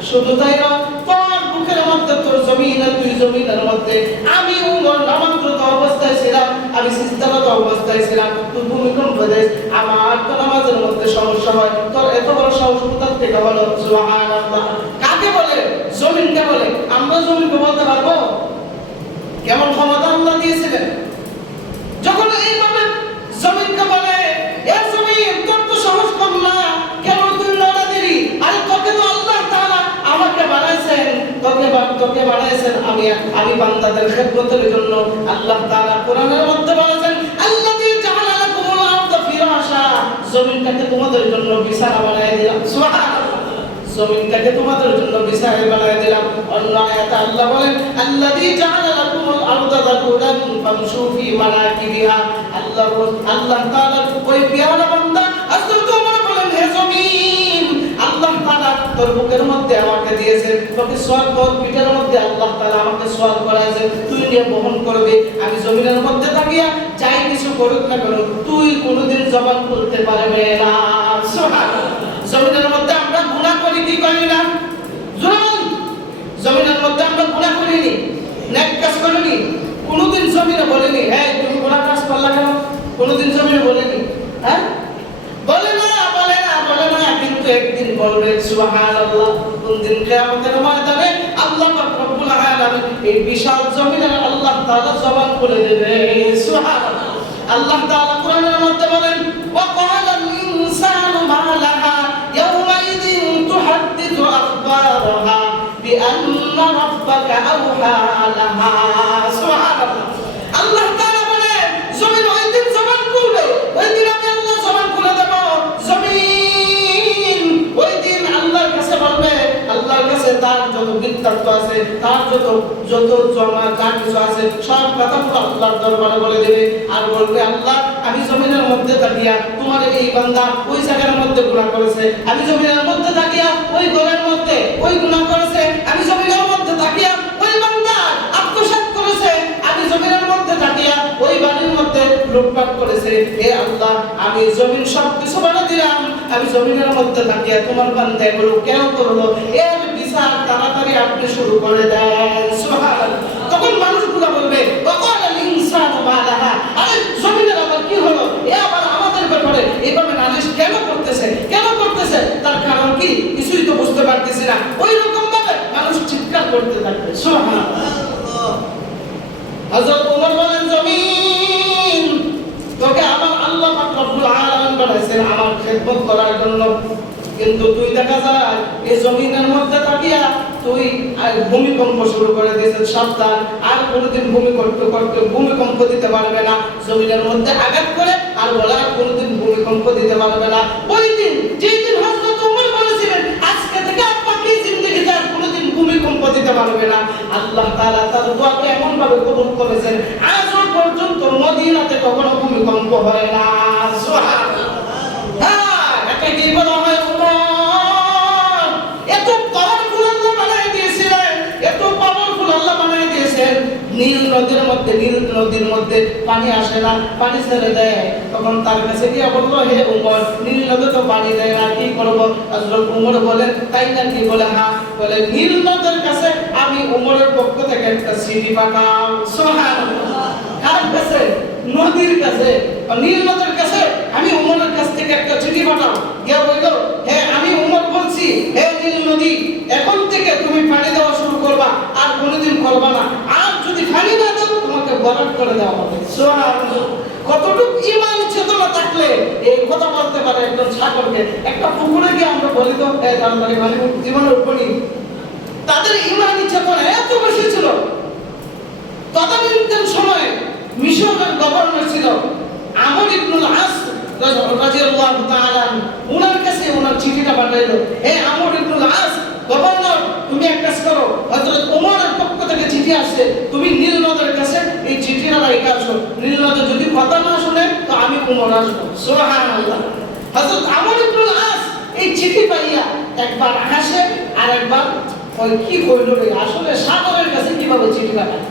শুধু তাই না, তোর বুকের মধ্যে তোর জমিন আর তুই জমিনের মধ্যে আমি ওমর নামাজরত অবস্থায় ছিলাম, আমি সিজদারত অবস্থায় ছিলাম, তুই ভূমিকম্প দেশ। আমার তো নামাজের মধ্যে সমস্যা হয়, তোর এত বড় সাহস কোথা থেকে হলো? সুবহানাল্লাহ। কাকে বলে? জমিনকে বলে। আমরা জমিনকে বলতে পারবো? কেমন ক্ষমতা আল্লাহ দিয়েছিলেন? যখন এইভাবে জমিনকে বলে এ জমিন তোর তো সাহস কম না, কেন তুই লড়া দিলি? আরে তোকে তো আল্লাহ তাআলা আমাকে বানাইছেন, তোকে তোকে বানাইছেন আমি বান্দাদের খেদমতের জন্য। আল্লাহ তাআলা কোরআনের মধ্যে বলেছেন আল্লাযী জাআলা লাকুমুল আরদা ফিরাশা, জমিনটাকে তোমাদের জন্য বিছানা বানায় দিলাম। সুবহানাল্লাহ, জমিনটাকে তোমাদের জন্য বিছানা বানায় দিলাম। অন্য আয়াতে আল্লাহ বলেন আল্লাযী জাআলা লাকুমুল আরদা যালুলান ফামশু ফি মানাকিবিহা। আল্লাহ তাআলা ওই পেয়ারা বান্দা হযরত ওমর বলেন হে জমিন, আল্লাহ তাআলা তোর বুকের মধ্যে আমাকে দিয়েছে, তোকে সওয়াল তোর পিঠের মধ্যে আল্লাহ তাআলা আমাকে সওয়াল করাইছে, তুই নিয়ে বহন করবি। আমি জমিনের মধ্যে থাকিয়া যাই কিছু করুক না কেন তুই কোনোদিন জবান খুলতে পারবে না। সুবহানাল্লাহ। জমিনের মধ্যে আমরা গুনাহ করি কি করি না? জমিনের মধ্যে আমরা গুনাহ করিনি, নেক কাজ করিনি, কোনোদিন জমিনে বলিনি হ্যাঁ তুমি গুনাহ কাজ করলা কেন, কোনোদিন জমিনে বলিনি। হ্যাঁ বলে না, কিন্তু একদিন বলবে সুবহানাল্লাহ। কোন দিন? কিয়ামতের ময়দানে আল্লাহ পাক রব্বুল আলামিন এই বিশাল জমিনের আল্লাহ তাআলা জবান খুলে দেবে। সুবহানাল্লাহ। আল্লাহ তাআলা কোরআনের মধ্যে বলেন ওয়া ক্বালাল ইনসানু মা লাহা ইয়াওমাইযিন তুহাদ্দিথু আখবারাহা বিআন্না রাব্বাকা আওহা লাহা। সুবহানাল্লাহ। আল্লাহ তাআলা বলেন জমিন ওই দিন জবান খুলবে, ওই দিন আমি আল্লাহ জবান খুলে দেব। জমিন ওই দিন আল্লাহর কাছে বলবে, আল্লাহর কাছে তার যত বৃত্তান্ত আছে, তার যত জমা যা কিছু আছে সব কথাগুলো আল্লাহর দরবারে বলে দেবে। আর বলবে আল্লাহ আমি জমিনের মধ্যে থাকিয়া তোমার এই বান্দা ওই জায়গার মধ্যে গুনাহ করেছে, আমি জমিনের মধ্যে থাকিয়া ওই ঘরের মধ্যে ওই গুনাহ করেছে, আমি জমিনের মধ্যে থাকিয়া ওই বান্দা আত্মসাৎ করেছে, আমি জমিনের মধ্যে থাকিয়া ওই বাড়ির মধ্যে লুটপাট করেছে। হে আল্লাহ আমি জমিন সব কিছু বানিয়ে দিলাম, আমি জমিনের মধ্যে থাকিয়া তোমার বান্দা এগুলো কেন করলো, এর বিচার তাড়াতাড়ি আপনি শুরু করে দেন। সুবহানাল্লাহ। তখন মানুষগুলো বলবে ওয়াকালাল ইনসানু মা লাহা, আরে জমিনের আবার কি হলো, এ আবার আমাদের ব্যাপারে এইভাবে নালিশ কেন করতেছে, তার কারণ কি কিছুই তো বুঝতে পারতেছি না। ওই রকম ভাবে মানুষ চিৎকার করতে থাকবে। সুবহানাল্লাহ। হযরত ওমর বলেন জমিন তোকে আমার আল্লাহ পাক রব্বুল আলামিন বানাইছেন আমার খেদমত করার জন্য, কিন্তু তুই দেখা যায় এই জমিনের মধ্যে থাকিয়া তুই ভূমিকম্প শুরু করে দিয়েছিস। সাবধান, আর কোনোদিন ভূমিকম্প দিতে পারবে না। জমিনের মধ্যে আঘাত করে আর বলে আর কোনোদিন ভূমিকম্প দিতে পারবে না। ওই দিন যেই দিন হযরত ওমর বলেছিলেন আজকে থেকে আপনাকে জিন্দেগিতে আর কোনোদিন ভূমিকম্প দিতে পারবে না, আল্লাহ তাআলা তার দোয়াকে এমন ভাবে কবুল করেছেন আজও পর্যন্ত মদিনাতে কখনো ভূমিকম্প হয় না। সুবহানাল্লাহ। হ্যাঁ, এটা কি বলা হয় এত পাওয়ারফুল আল্লাহ বানায় দিয়েছিলেন, এত পাওয়ারফুল আল্লাহ বানায় দিয়েছেন। নীল নদীর মধ্যে পানি আসে না, পানি ছেড়ে দেয়। তখন তার কাছে গিয়ে বলল হে উমর নীল নদী তো পানি দেয় না, কি করবো? হযরত উমর বলেন তাই নাকি? বলে হ্যাঁ। বলে নীল নদের কাছে আমি উমরের পক্ষ থেকে একটা চিঠি পাঠাও। সুবহানাল্লাহ। কার কাছে? নদীর কাছে, নীল নদের কাছে আমি উমরের কাছ থেকে একটা চিঠি পাঠাও। গিয়ে বলল হে আমি উমর বলছি, হে নীল নদী এখন থেকে তুমি পানি দেওয়া শুরু করবা, আর কোনোদিন করবা না, আর যদি পানি না দাও তোমাকে বরফ করে দেওয়া হবে। সুবহানাল্লাহ। কতটুকু ঈমান চেতনা থাকলে এই কথা বলতে পারে একজন ছাগলকে? একটা পুকুরে গিয়ে আমরা বলি তো তাড়াতাড়ি মানে জীবনের উপরই তাদের ঈমানি চেতনা এত বেশি ছিল। তদানীন্তন সময়ে মিশরের গভর্নর ছিল আমর ইবনুল আস রাদিয়াল্লাহু তাআলা, ওনার কাছে ওনার চিঠিটা পাঠাইলো। হে আমর ইবনুল আস গভর্নর, তুমি এক কাজ করো, হযরত ওমরের পক্ষ থেকে চিঠি আসছে, তুমি নীল নদের কাছে এই চিঠিটা রাইখা আসো। নীল নদ যদি কথা না শুনে তো আমি ওমর আসবো। সুবহানাল্লাহ। হযরত আমর ইবনুল আস এই চিঠি পাইয়া একবার হাসে আর একবার ওই কি কইলো রে, আসলে সাগরের কাছে কিভাবে চিঠি পাঠায়?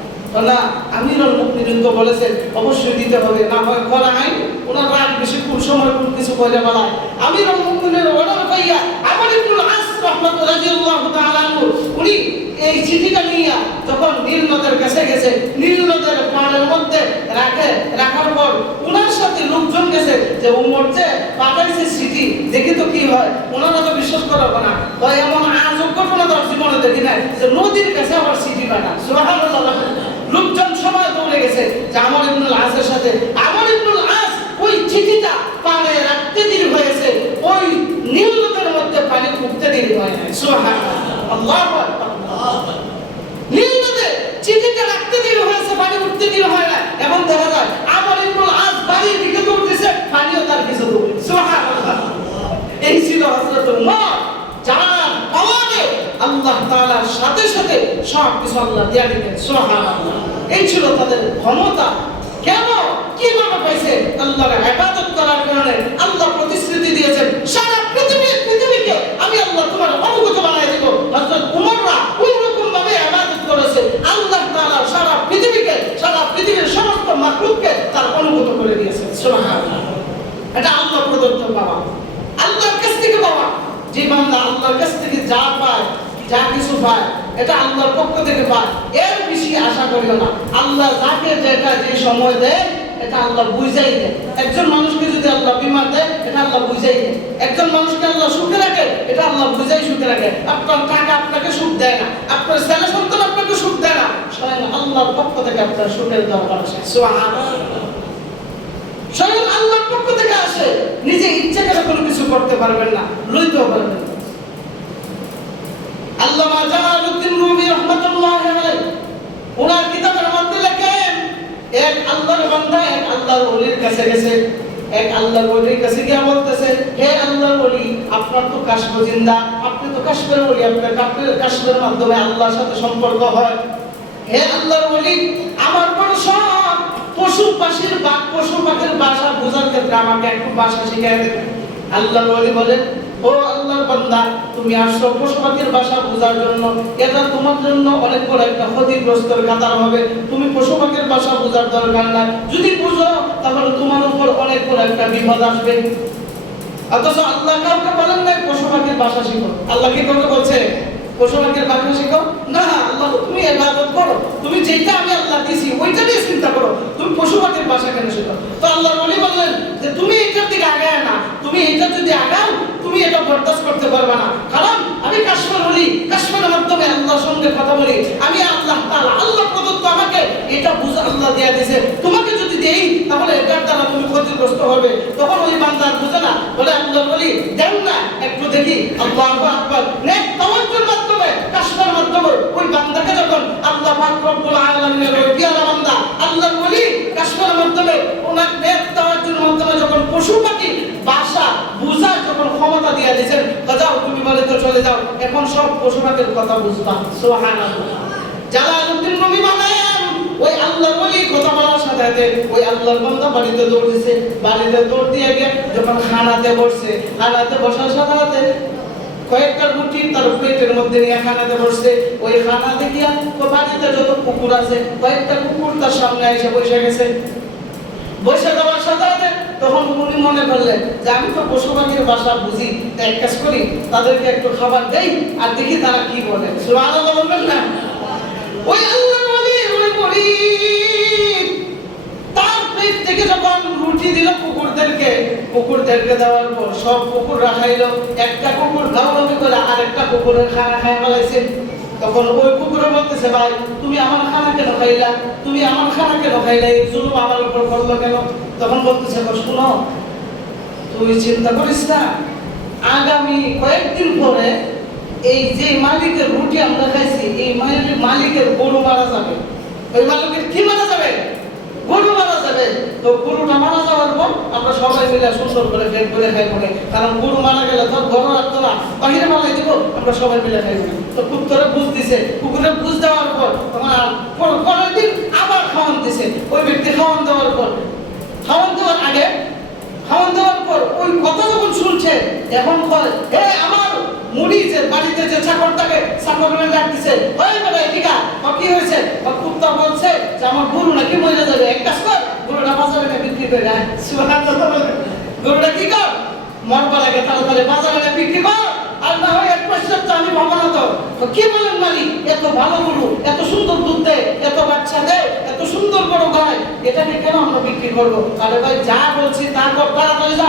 না আমিরুল মুমিনিন তো বলেছেন অবশ্যই দিতে হবে, না হয় করা হয়। ওনার রাগ বেশি কোন সময় কোন কিছু কইলে বলায়। আমিরুল মুমিনিনের অর্ডার পাইয়া আমর ইবনুল আস রাদিয়াল্লাহু তাআলা উনি এই চিঠিটা নিয়ে যখন নীল নদের কাছে গেছে, নীল নদের পাড়ের মধ্যে রাখার পর ওনার সাথে লোকজন গেছে যে উমর যে পাঠাইছে চিঠি, দেখি তো কি হয়। ওনারা তো বিশ্বাস করবে না, হয় এমন আজব ঘটনা তার জীবনে দেখি নাই যে নদীর কাছে আবার চিঠি পাঠা। সুবহানাল্লাহ। লোকজন সবাই দৌড়ে গেছে যে আমর ইবনুল আসের সাথে। আমর ইবনুল আস ওই চিঠিটা পানে রাখতে দেরি হয়েছে, ওই নীল নদের মধ্যে পানি উঠতে দেরি হয় না। সুবহানাল্লাহ। আল্লাহু আকবার। পানিটা রাখতে দেরি হয়েছে, পানি উঠতে দেরি হয় না। এখন দেখা যায় আমর ইবনুল আস বাড়ির দিকে দৌড়তেছে, পানিও তার পিছে দৌড়ে। সুবহানাল্লাহ। এই ছিল হযরত উমর, যার পাওয়ারে আল্লাহ তাআলার সাথে সাথে সব কিছু আল্লাহ দিয়ে দিতেন। সুবহানাল্লাহ। এই ছিল তাদের ক্ষমতা। কেন, কিভাবে পাইছে? আল্লাহর ইবাদত করার কারণে। আল্লাহ প্রতিশ্রুতি দিয়েছেন, সারা পৃথিবীকে আমি আল্লাহ তোমার অনুগত বানায় দেব। হযরত উমররা ওই রকম ভাবে ইবাদত করেছে, আল্লাহ তাআলা সারা পৃথিবীর সমস্ত মাখলুককে তার অনুগত করে দিয়েছেন। সুবহানাল্লাহ। এটা আল্লাহ প্রদত্ত পাওয়া, আল্লাহর কাছ থেকে পাওয়া। যে বান্দা আল্লাহর কাছ থেকে যা পায়, যা কিছু পায়, এটা আল্লাহর পক্ষ থেকে পায়, এর বেশি আশা করিও না। আল্লাহ যাকে যেটা যে সময় দেয়, এটা আল্লাহ বুঝাই দেয়। একজন মানুষকে যদি আল্লাহ বিমার দেয়, এটা আল্লাহ বুঝাই দেয়। একজন মানুষকে আল্লাহ সুখে রাখে, এটা আল্লাহ বুঝাই সুখে রাখে। আপনার টাকা আপনাকে সুখ দেয় না, আপনার ছেলে সন্তান আপনাকে সুখ দেয় না, স্বয়ং আল্লাহর পক্ষ থেকে আপনার সুখের দরকার আসে। সুবহানাল্লাহ। স্বয়ং আল্লাহর পক্ষ থেকে আসে। নিজে ইচ্ছা করে কোনো কিছু করতে পারবেন না, লইতেও পারবেন না। আল্লামা জালালউদ্দিন রুমি রাহমাতুল্লাহি আলাইহি ওনার কিতাবের মধ্যে লেখেন, এক আল্লাহর বান্দা এক আল্লাহর ওলির কাছে গেছে। এক আল্লাহর ওলির কাছে গিয়ে বলতেছে, হে আল্লাহর ওলি, আপনার তো কাশফ জিন্দা, আপনি তো কাশফের ওলি, আপনার কাশফের মাধ্যমে আল্লাহর সাথে সম্পর্ক হয়। হে আল্লাহর ওলি, আমার বড় শখ পশু পাখির ভাষা বোঝার ক্ষেত্রে আমাকে একটু ভাষা শিখিয়ে দেবেন। আল্লাহর ওলি বলেন, ও আল্লাহর বান্দা, তুমি আসছো পশু পাখির ভাষা বোঝার জন্য, এটা তোমার জন্য অনেক বড় একটা ক্ষতিগ্রস্তের কাতার হবে। তুমি পশু পাখির ভাষা বোঝার দরকার নাই, যদি বুঝো তাহলে তোমার উপর অনেক বড় একটা বিপদ আসবে। অথচ আল্লাহ কাউকে বলেন নাই পশু পাখির ভাষা শিখো। আল্লাহ কি কাউকে বলছে পশু পাখির ভাষা শিখো? না, আল্লাহ তুমি ইবাদত করো, তুমি যেটা আমি আল্লাহ দিয়েছি ওইটা নিয়ে চিন্তা করো, তুমি পশু পাখির ভাষা কেন শিখো? তো আল্লাহর ওলি বললেন যে তুমি এটার দিকে আগায় না, তুমি এটা যদি আগাও তুমি এটা বরদাস্ত করতে পারবে না। কারণ আমি কাশফের ওলি, কাশফের মাধ্যমে আল্লাহর সঙ্গে কথা বলি, আমি আল্লাহ তাআলা, আল্লাহ প্রদত্ত আমাকে এটা বুঝা আল্লাহ দেয়া দিয়েছে। তোমাকে যদি দেই তাহলে এটার দ্বারা তুমি ক্ষতিগ্রস্ত হবে। তখন ওই বান্দা বুঝে না, বলে আল্লাহর ওলি দেন না, একটু দেখি। আল্লাহু আকবার। নেক তাওয়াজ্জুর মাধ্যমে, কাশফের মাধ্যমে ওই বান্দাকে যখন আল্লাহ পাক রব্বুল আলামিনের ওই পিয়ারা বান্দা আল্লাহর ওলি কাশফের মাধ্যমে ওনার নেক তাওয়াজ্জুর মাধ্যমে যখন পশু পাখি ভাষা বুঝার যখন ক্ষমতা দিয়ে দিয়েছেন, যাও তুমি বলে তো চলে যাও, এখন সব পশু পাখির কথা বুঝবা। সুবহানাল্লাহ। জালালউদ্দিন রুমি বলেন, ওই আল্লাহর ওলি কথা বলার সাথে সাথে ওই আল্লাহর বান্দা বাড়িতে দৌড় দিয়েছে। বাড়িতে দৌড় দিয়ে গিয়ে যখন খানাতে বসছে, খানাতে বসার সাথে সাথে কয়েকটা রুটি তার পেটের মধ্যে নিয়ে খানাতে বসছে। ওই খানাতে গিয়া বাড়িতে যত কুকুর আছে কয়েকটা কুকুর তার সামনে এসে বসে গেছে। বসে যাওয়ার সাথে সাথে তখন উনি মনে করলেন যে আমি তো পশু পাখির ভাষা বুঝি, এক কাজ করি, তাদেরকে একটু খাবার দেই আর দেখি তারা কি বলে। সুবহানাল্লাহ বলবেন না? ওই আল্লাহর ওলি ওই মুরিদ তার পেট থেকে যখন রুটি দিল কুকুরদেরকে দেওয়ার পর সব কুকুর রাখাইলো, একটা কুকুর গাউরমি করে আরেকটা কুকুরের খানা খাই ফেলাইছে। তখন ওই কুকুরে বলতেছে, ভাই তুমি আমার খানা কেন খাইলা, তুমি আমার খানা কেন খাইলা, এই জুলুম আমার উপর করলো কেন? তখন বলতেছে, শুনো, তুই চিন্তা করিস না, আগামী কয়েকদিন পরে এই যে মালিকের রুটি আমরা খাইছি, এই মালিকের গরু মারা যাবে। ওই মালিকের কি মারা যাবে? গরু মারা যাবে। তো গরুটা মারা যাওয়ার পর আমরা সবাই মিলে সুন্দর করে পেট করে খাই মনে, কারণ গরু মারা গেলে তো ঘর রাখতো না, বাহিরে মালাই দিব, আমরা সবাই মিলে খাই মনে। তো কুকুরে বুঝ দিছে, কুকুরে বুঝ দেওয়ার পর পরের দিন আবার খাওয়ান দিছে। ওই ব্যক্তি খাওয়ান দেওয়ার পর, খাওয়ান দেওয়ার আগে, খাওয়ান দেওয়ার পর ওই কথা যখন শুনছে, এখন কয়, হে আমার মুরিদের বাড়িতে যে চাকর থাকে, চাকরকে ডাকতেছে, ওই বেটা এদিকে কি হয়েছে? কুত্তা বলছে যে আমার গরু নাকি মরে যাবে, এক কাজ কর, গরুটা বাজারে বিক্রি করে দেয়। গরুটা কি কর, মরবার আগে তাড়াতাড়ি বাজারে বিক্রি কর, আর না হয় এক পয়সা আমি পাবো না। তো কি বলেন মালিক, এত ভালো গরু, এত সুন্দর দুধ দেয়, এত বাচ্চা দেয়, এত সুন্দর বড় গায়, এটাকে কেন আমরা বিক্রি করবো? আরে ভাই যা বলছি তা কর, তাড়াতাড়ি যা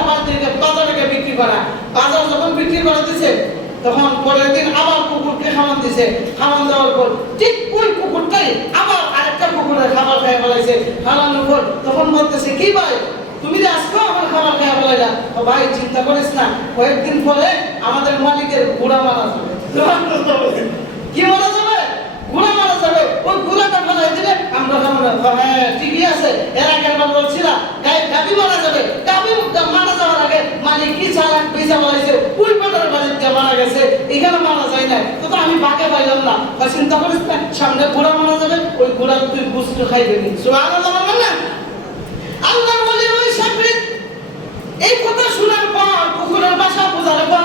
বাজারে বিক্রি করা। বাজার যখন বিক্রি করে দিছে, তখন পরের দিন আবার কুকুরকে খাওয়ান দিছে। খাওয়ান দেওয়ার পর ঠিক ওই কুকুরটাই আবার আরেকটা কুকুরের খাবার খাইয়া ফেলাইছে। খাওয়ানোর পর তখন বলতেছে, কি ভাই তুমি যে আজকে আমার খাবার খাইয়া ফেলাইলা? ভাই চিন্তা করিস না, কয়েকদিন পরে আমাদের মালিকের ঘোড়া মারা যাবে। কি মারা যাবে? ঘোড়া মারা যাবে। ওই ঘোড়াটা ফেলাই দিবে, আমরা হ্যাঁ ঠিকই আছে, এর আগে আমরা বলছিলাম গাবি মারা যাবে, গাবি মারা যাওয়ার আগে মালিক কি চালাক পয়সা বলাইছে ওই পেটার বাড়ির দিয়ে মারা গেছে, এখানে মারা যায় না, তো আমি বাগে পাইলাম না, চিন্তা করিস না সামনে ঘোড়া মারা যাবে, ওই ঘোড়া তুই বুঝতে খাইবে নি। সুবহানাল্লাহ বলবেন না? আল্লাহ বলে ওই সাকরিত এই কথা শোনার পর কুকুরের বাসা বোঝার পর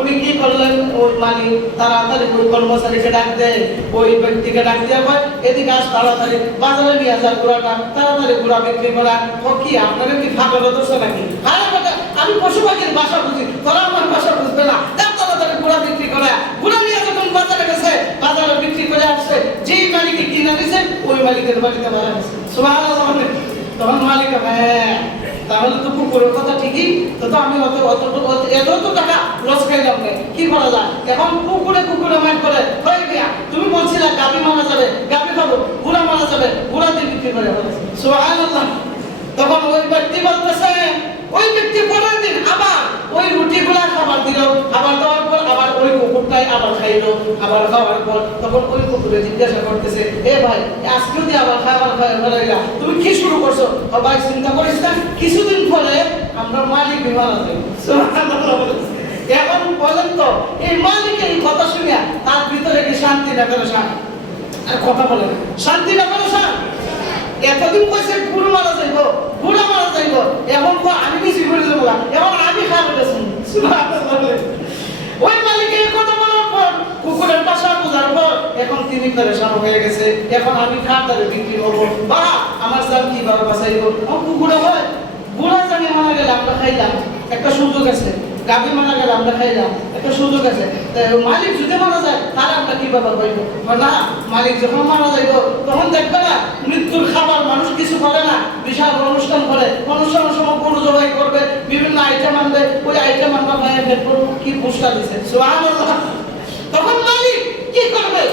উনি কি করলেন, ওই মালিক তাড়াতাড়ি ওই কর্মচারীকে ডাক দেয়, ওই ব্যক্তিকে ডাক দিয়ে কয় এদিকে আস, তাড়াতাড়ি বাজারে নিয়ে আসা ঘোড়াটা, তাড়াতাড়ি ঘোড়া বিক্রি করা। ও কি আপনারা কি ফাঁকা দোষে নাকি? আরে বেটা আমি পশু পাখির বাসা বুঝি, তোরা আমার বাসা বুঝবে না, তাড়াতাড়ি ঘোড়া বিক্রি করা। ঘোড়া নিয়ে যখন বাজারে গেছে, বাজারে বিক্রি করে আসছে, যেই মালিকে কিনে দিয়েছে ওই মালিকের বাড়িতে মারা গেছে। সুবহানাল্লাহ। তখন মালিক হ্যাঁ তাহলে তো কুকুরের কথা ঠিকই, তো আমি এত টাকা লস খাইলাম না, কি করা যায়? এখন কুকুরে মার করে হয়ে গিয়া তুমি বলছিলে গাবি মারা যাবে, গাবি খাবো, ঘোড়া মারা যাবে, ঘোড়া দিয়ে বিক্রি করে। সুবহানাল্লাহ। তখন ওই ব্যক্তি বলতেছে, ওই ব্যক্তি পরের দিন আবার ওই রুটিগুলা খাবার দিল, খাবার দেওয়ার পর আবার ওই কুকুরটাই আবার খাইলো, আবার খাওয়ার পর তখন ওই কুকুরে জিজ্ঞাসা করতেছে, এ ভাই আজকে যদি আবার খাবার খাইলা তুমি কি শুরু করছো? ও ভাই চিন্তা করিস না, কিছুদিন পরে আমরা মালিক মারা যাই। এখন বলেন তো এই মালিকের এই কথা শুনিয়া তার ভিতরে কি শান্তি না পেরেশান? আর কথা বলেন শান্তি না পেরেশান? এতদিন কইছে গুরু মারা যাইব, গুড়া মারা যাইব, এখন আমি বেশি করে যাবো, এখন আমি খাবো। ওই মালিকের কথা বলার পর কুকুরের বাসা বোঝার পর এখন তিনি পেরেশান হয়ে গেছে, এখন আমি খাতারে বিক্রি করবো বা আমার স্যার কিভাবে বাঁচাইব? কুকুরে হয় গুড়া জানি মারা গেলে আমরা খাইলাম, একটা সুযোগ আছে, গাবি মারা গেলে আমরা খাইলাম, একটা সুযোগ আছে, মালিক যদি মারা যায় তাহলে আমরা কি ব্যাপার পাইব না? মালিক যখন মারা যাইব তখন দেখবে না মৃত্যুর খাবার মানুষ কিছু করে না, বিশাল অনুষ্ঠান করে, অনুষ্ঠানের সময় গরু জবাই করবে, বিভিন্ন আইটেম আনবে, ওই আইটেম আমরা ভাইয়া বের করবো, কি পুরস্কার দিচ্ছে। সুবহানাল্লাহ। তখন মালিক কি করবে?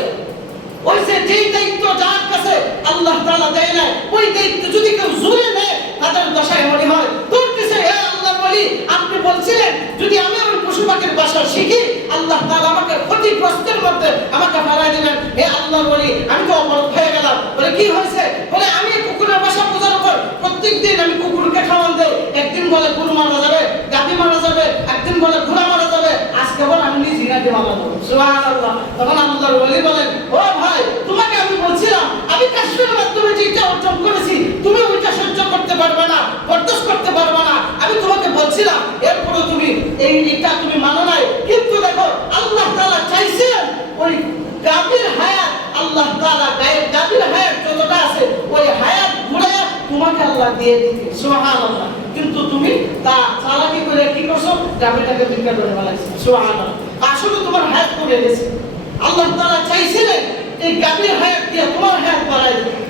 ওই যেই দায়িত্ব যার কাছে আল্লাহ তাআলা দেয় না, ওই দায়িত্ব যদি কেউ জুড়ে নেয় তাদের দশা এমনই হয়। তোর কাছে হে আল্লাহর ওলি আপনি বলছিলেন যদি আমি ওই পশু পাখির ভাষা শিখি আল্লাহ তাআলা আমাকে ক্ষতিগ্রস্তের মধ্যে আমাকে ফেলাই দিবেন। হে আল্লাহর ওলি আমি তো অপরাধ হয়ে গেলাম। বলে কি হয়েছে? বলে আমি কুকুরের ভাষা বোঝার পর প্রত্যেকদিন আমি কুকুরকে খাওয়ান দেই, একদিন বলে গরু মারা যাবে, গাভী মারা যাবে, একদিন বলে ঘোড়া মারা যাবে, আজকে বলে আমি নিজে নাকি মারা যাবো। সুবহানাল্লাহ। তখন আল্লাহর ওলি বলেন, ও ভাই তোমাকে আমি বলছিলাম আমি কাশ্মীরের মাধ্যমে যেটা অর্জন করেছি তুমি ওইটা সহ্য করতে পারবে না, বরদাস্ত করতে পারবে না, আমি তোমাকে বলছিলাম, এরপরে তুমি এইটা তুমি মানো নাই। কিন্তু দেখো আল্লাহ তাআলা চাইছেন ওই গাভীর হায়াত, আল্লাহ তাআলা গাভীর হায়াত যতটা আছে ওই হায়াত ঘুরায়া তোমাকে আল্লাহ দিয়ে দিবে। সুবহানাল্লাহ। কিন্তু তুমি তা চালাকি করে কি করছো? গাভীটাকে বিক্রি করে ফেলাইছো। সুবহানাল্লাহ। আসলে তোমার হায়াত কমে গেছে। আল্লাহ তাআলা চাইছিলেন এই গাভীর হায়াত দিয়ে তোমার হায়াত বাড়াই দিতে।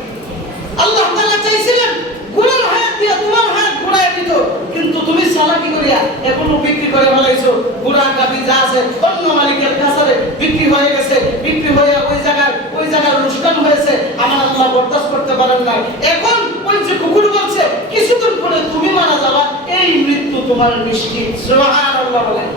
আল্লাহ তাআলা চাইছিলেন ঘোড়ার হায়াত দিয়ে তোমার হায়াত ঘোরায় দিত, কিন্তু তুমি চালাকি করিয়া এখনো বিক্রি করে ফেলাইছো। ঘোড়া গাভী যা আছে অন্য মালিকের কাছে বিক্রি হয়ে গেছে, বিক্রি হয়ে ওই জায়গায় অনুষ্ঠান হয়েছে, আমার আল্লাহ বরদাস্ত করতে পারেন না। এখন ওই যে কুকুর বলছে কিছুদিন পরে তুমি মারা যাবা, এই মৃত্যু তোমার নিশ্চিত। সুবহানাল্লাহ বলেন।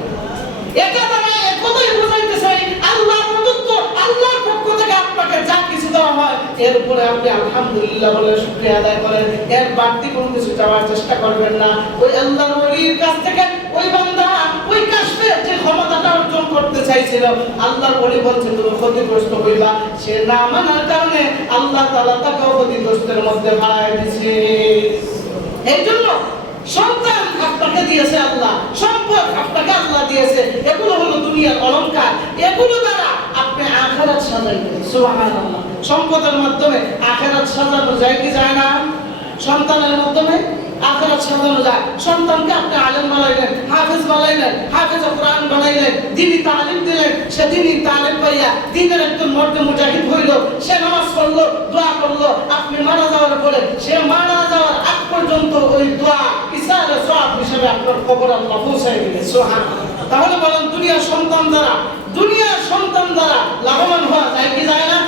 এটা দ্বারা একথাই বোঝাইতে চাই আল্লাহ প্রদত্ত আল্লাহর পক্ষ থেকে আপনাকে যা কিছু দেওয়া হয় এর উপরে আপনি আলহামদুলিল্লাহ বলে শুকরিয়া আদায় করেন, এর বাড়তি কোনো কিছু চাওয়ার চেষ্টা করবেন না। ওই আল্লাহর ওলির কাছ থেকে ওই বান্দা ওই কাশফের যে ক্ষমতাটা অর্জন করতে চাইছিল আল্লাহর ওলি বলছে তুমি ক্ষতিগ্রস্ত হইবা, সে না মানার কারণে আল্লাহ তাআলা তাকে ক্ষতিগ্রস্তের মধ্যে বাড়ায় দিয়েছে। এই জন্য সন্তান আপনাকে দিয়েছে আল্লাহ, সম্পদ আপনাকে আল্লাহ দিয়েছে, এগুলো হলো দুনিয়ার অলংকার, এগুলো দ্বারা আপনি আখিরাত সাজাইবেন। সুবহানাল্লাহ। সম্পদের মাধ্যমে আখিরাত সাজানো যায় কি যায় না? সন্তানের মাধ্যমে আখিরাত সাজানো যায়। সন্তানকে আপনি আলেম বানাইলেন, হাফেজ বানাইলেন, হাফেজ কোরআন বানাইলেন, দ্বীনি তালিম দিলেন, সে দ্বীনি তালিম পাইয়া দ্বীনের একজন মর্দে মুজাহিদ হইল, সে নামাজ পড়লো, দোয়া করলো, আপনি মারা যাওয়ার পরে সে মারা যাওয়ার আগ পর্যন্ত ওই দোয়া ইসারে সওয়াব হিসেবে আপনার কবর আল্লাহ পৌঁছায় দিবে। সুবহানাল্লাহ। তাহলে বলেন দুনিয়ার সন্তান দ্বারা লাভবান হওয়া যায় কি যায় না?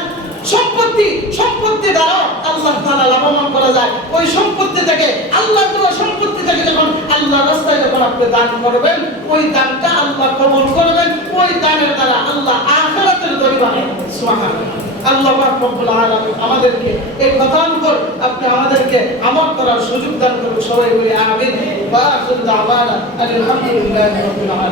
সম্পত্তি দ্বারা আল্লাহ তাআলা লাভবান করা যায়। ওই সম্পত্তি থেকে আল্লাহ তাআলা সম্পত্তি থেকে যখন আল্লাহর রাস্তায় যখন আপনি দান করবেন ওই দানটা আল্লাহ কবুল করবেন, ওই দানের দ্বারা আল্লাহ আখিরাতের দড়ি বানাবেন। সুবহানাল্লাহ। আল্লাহ পাক রব্বুল আলামিন আমাদেরকে এই কথার উপর আপনি আমাদেরকে আমল করার সুযোগ দান করুন। সবাই বলি আমিন। ওয়া আখিরু দাওয়ানা আলহামদুলিল্লাহি রাব্বিল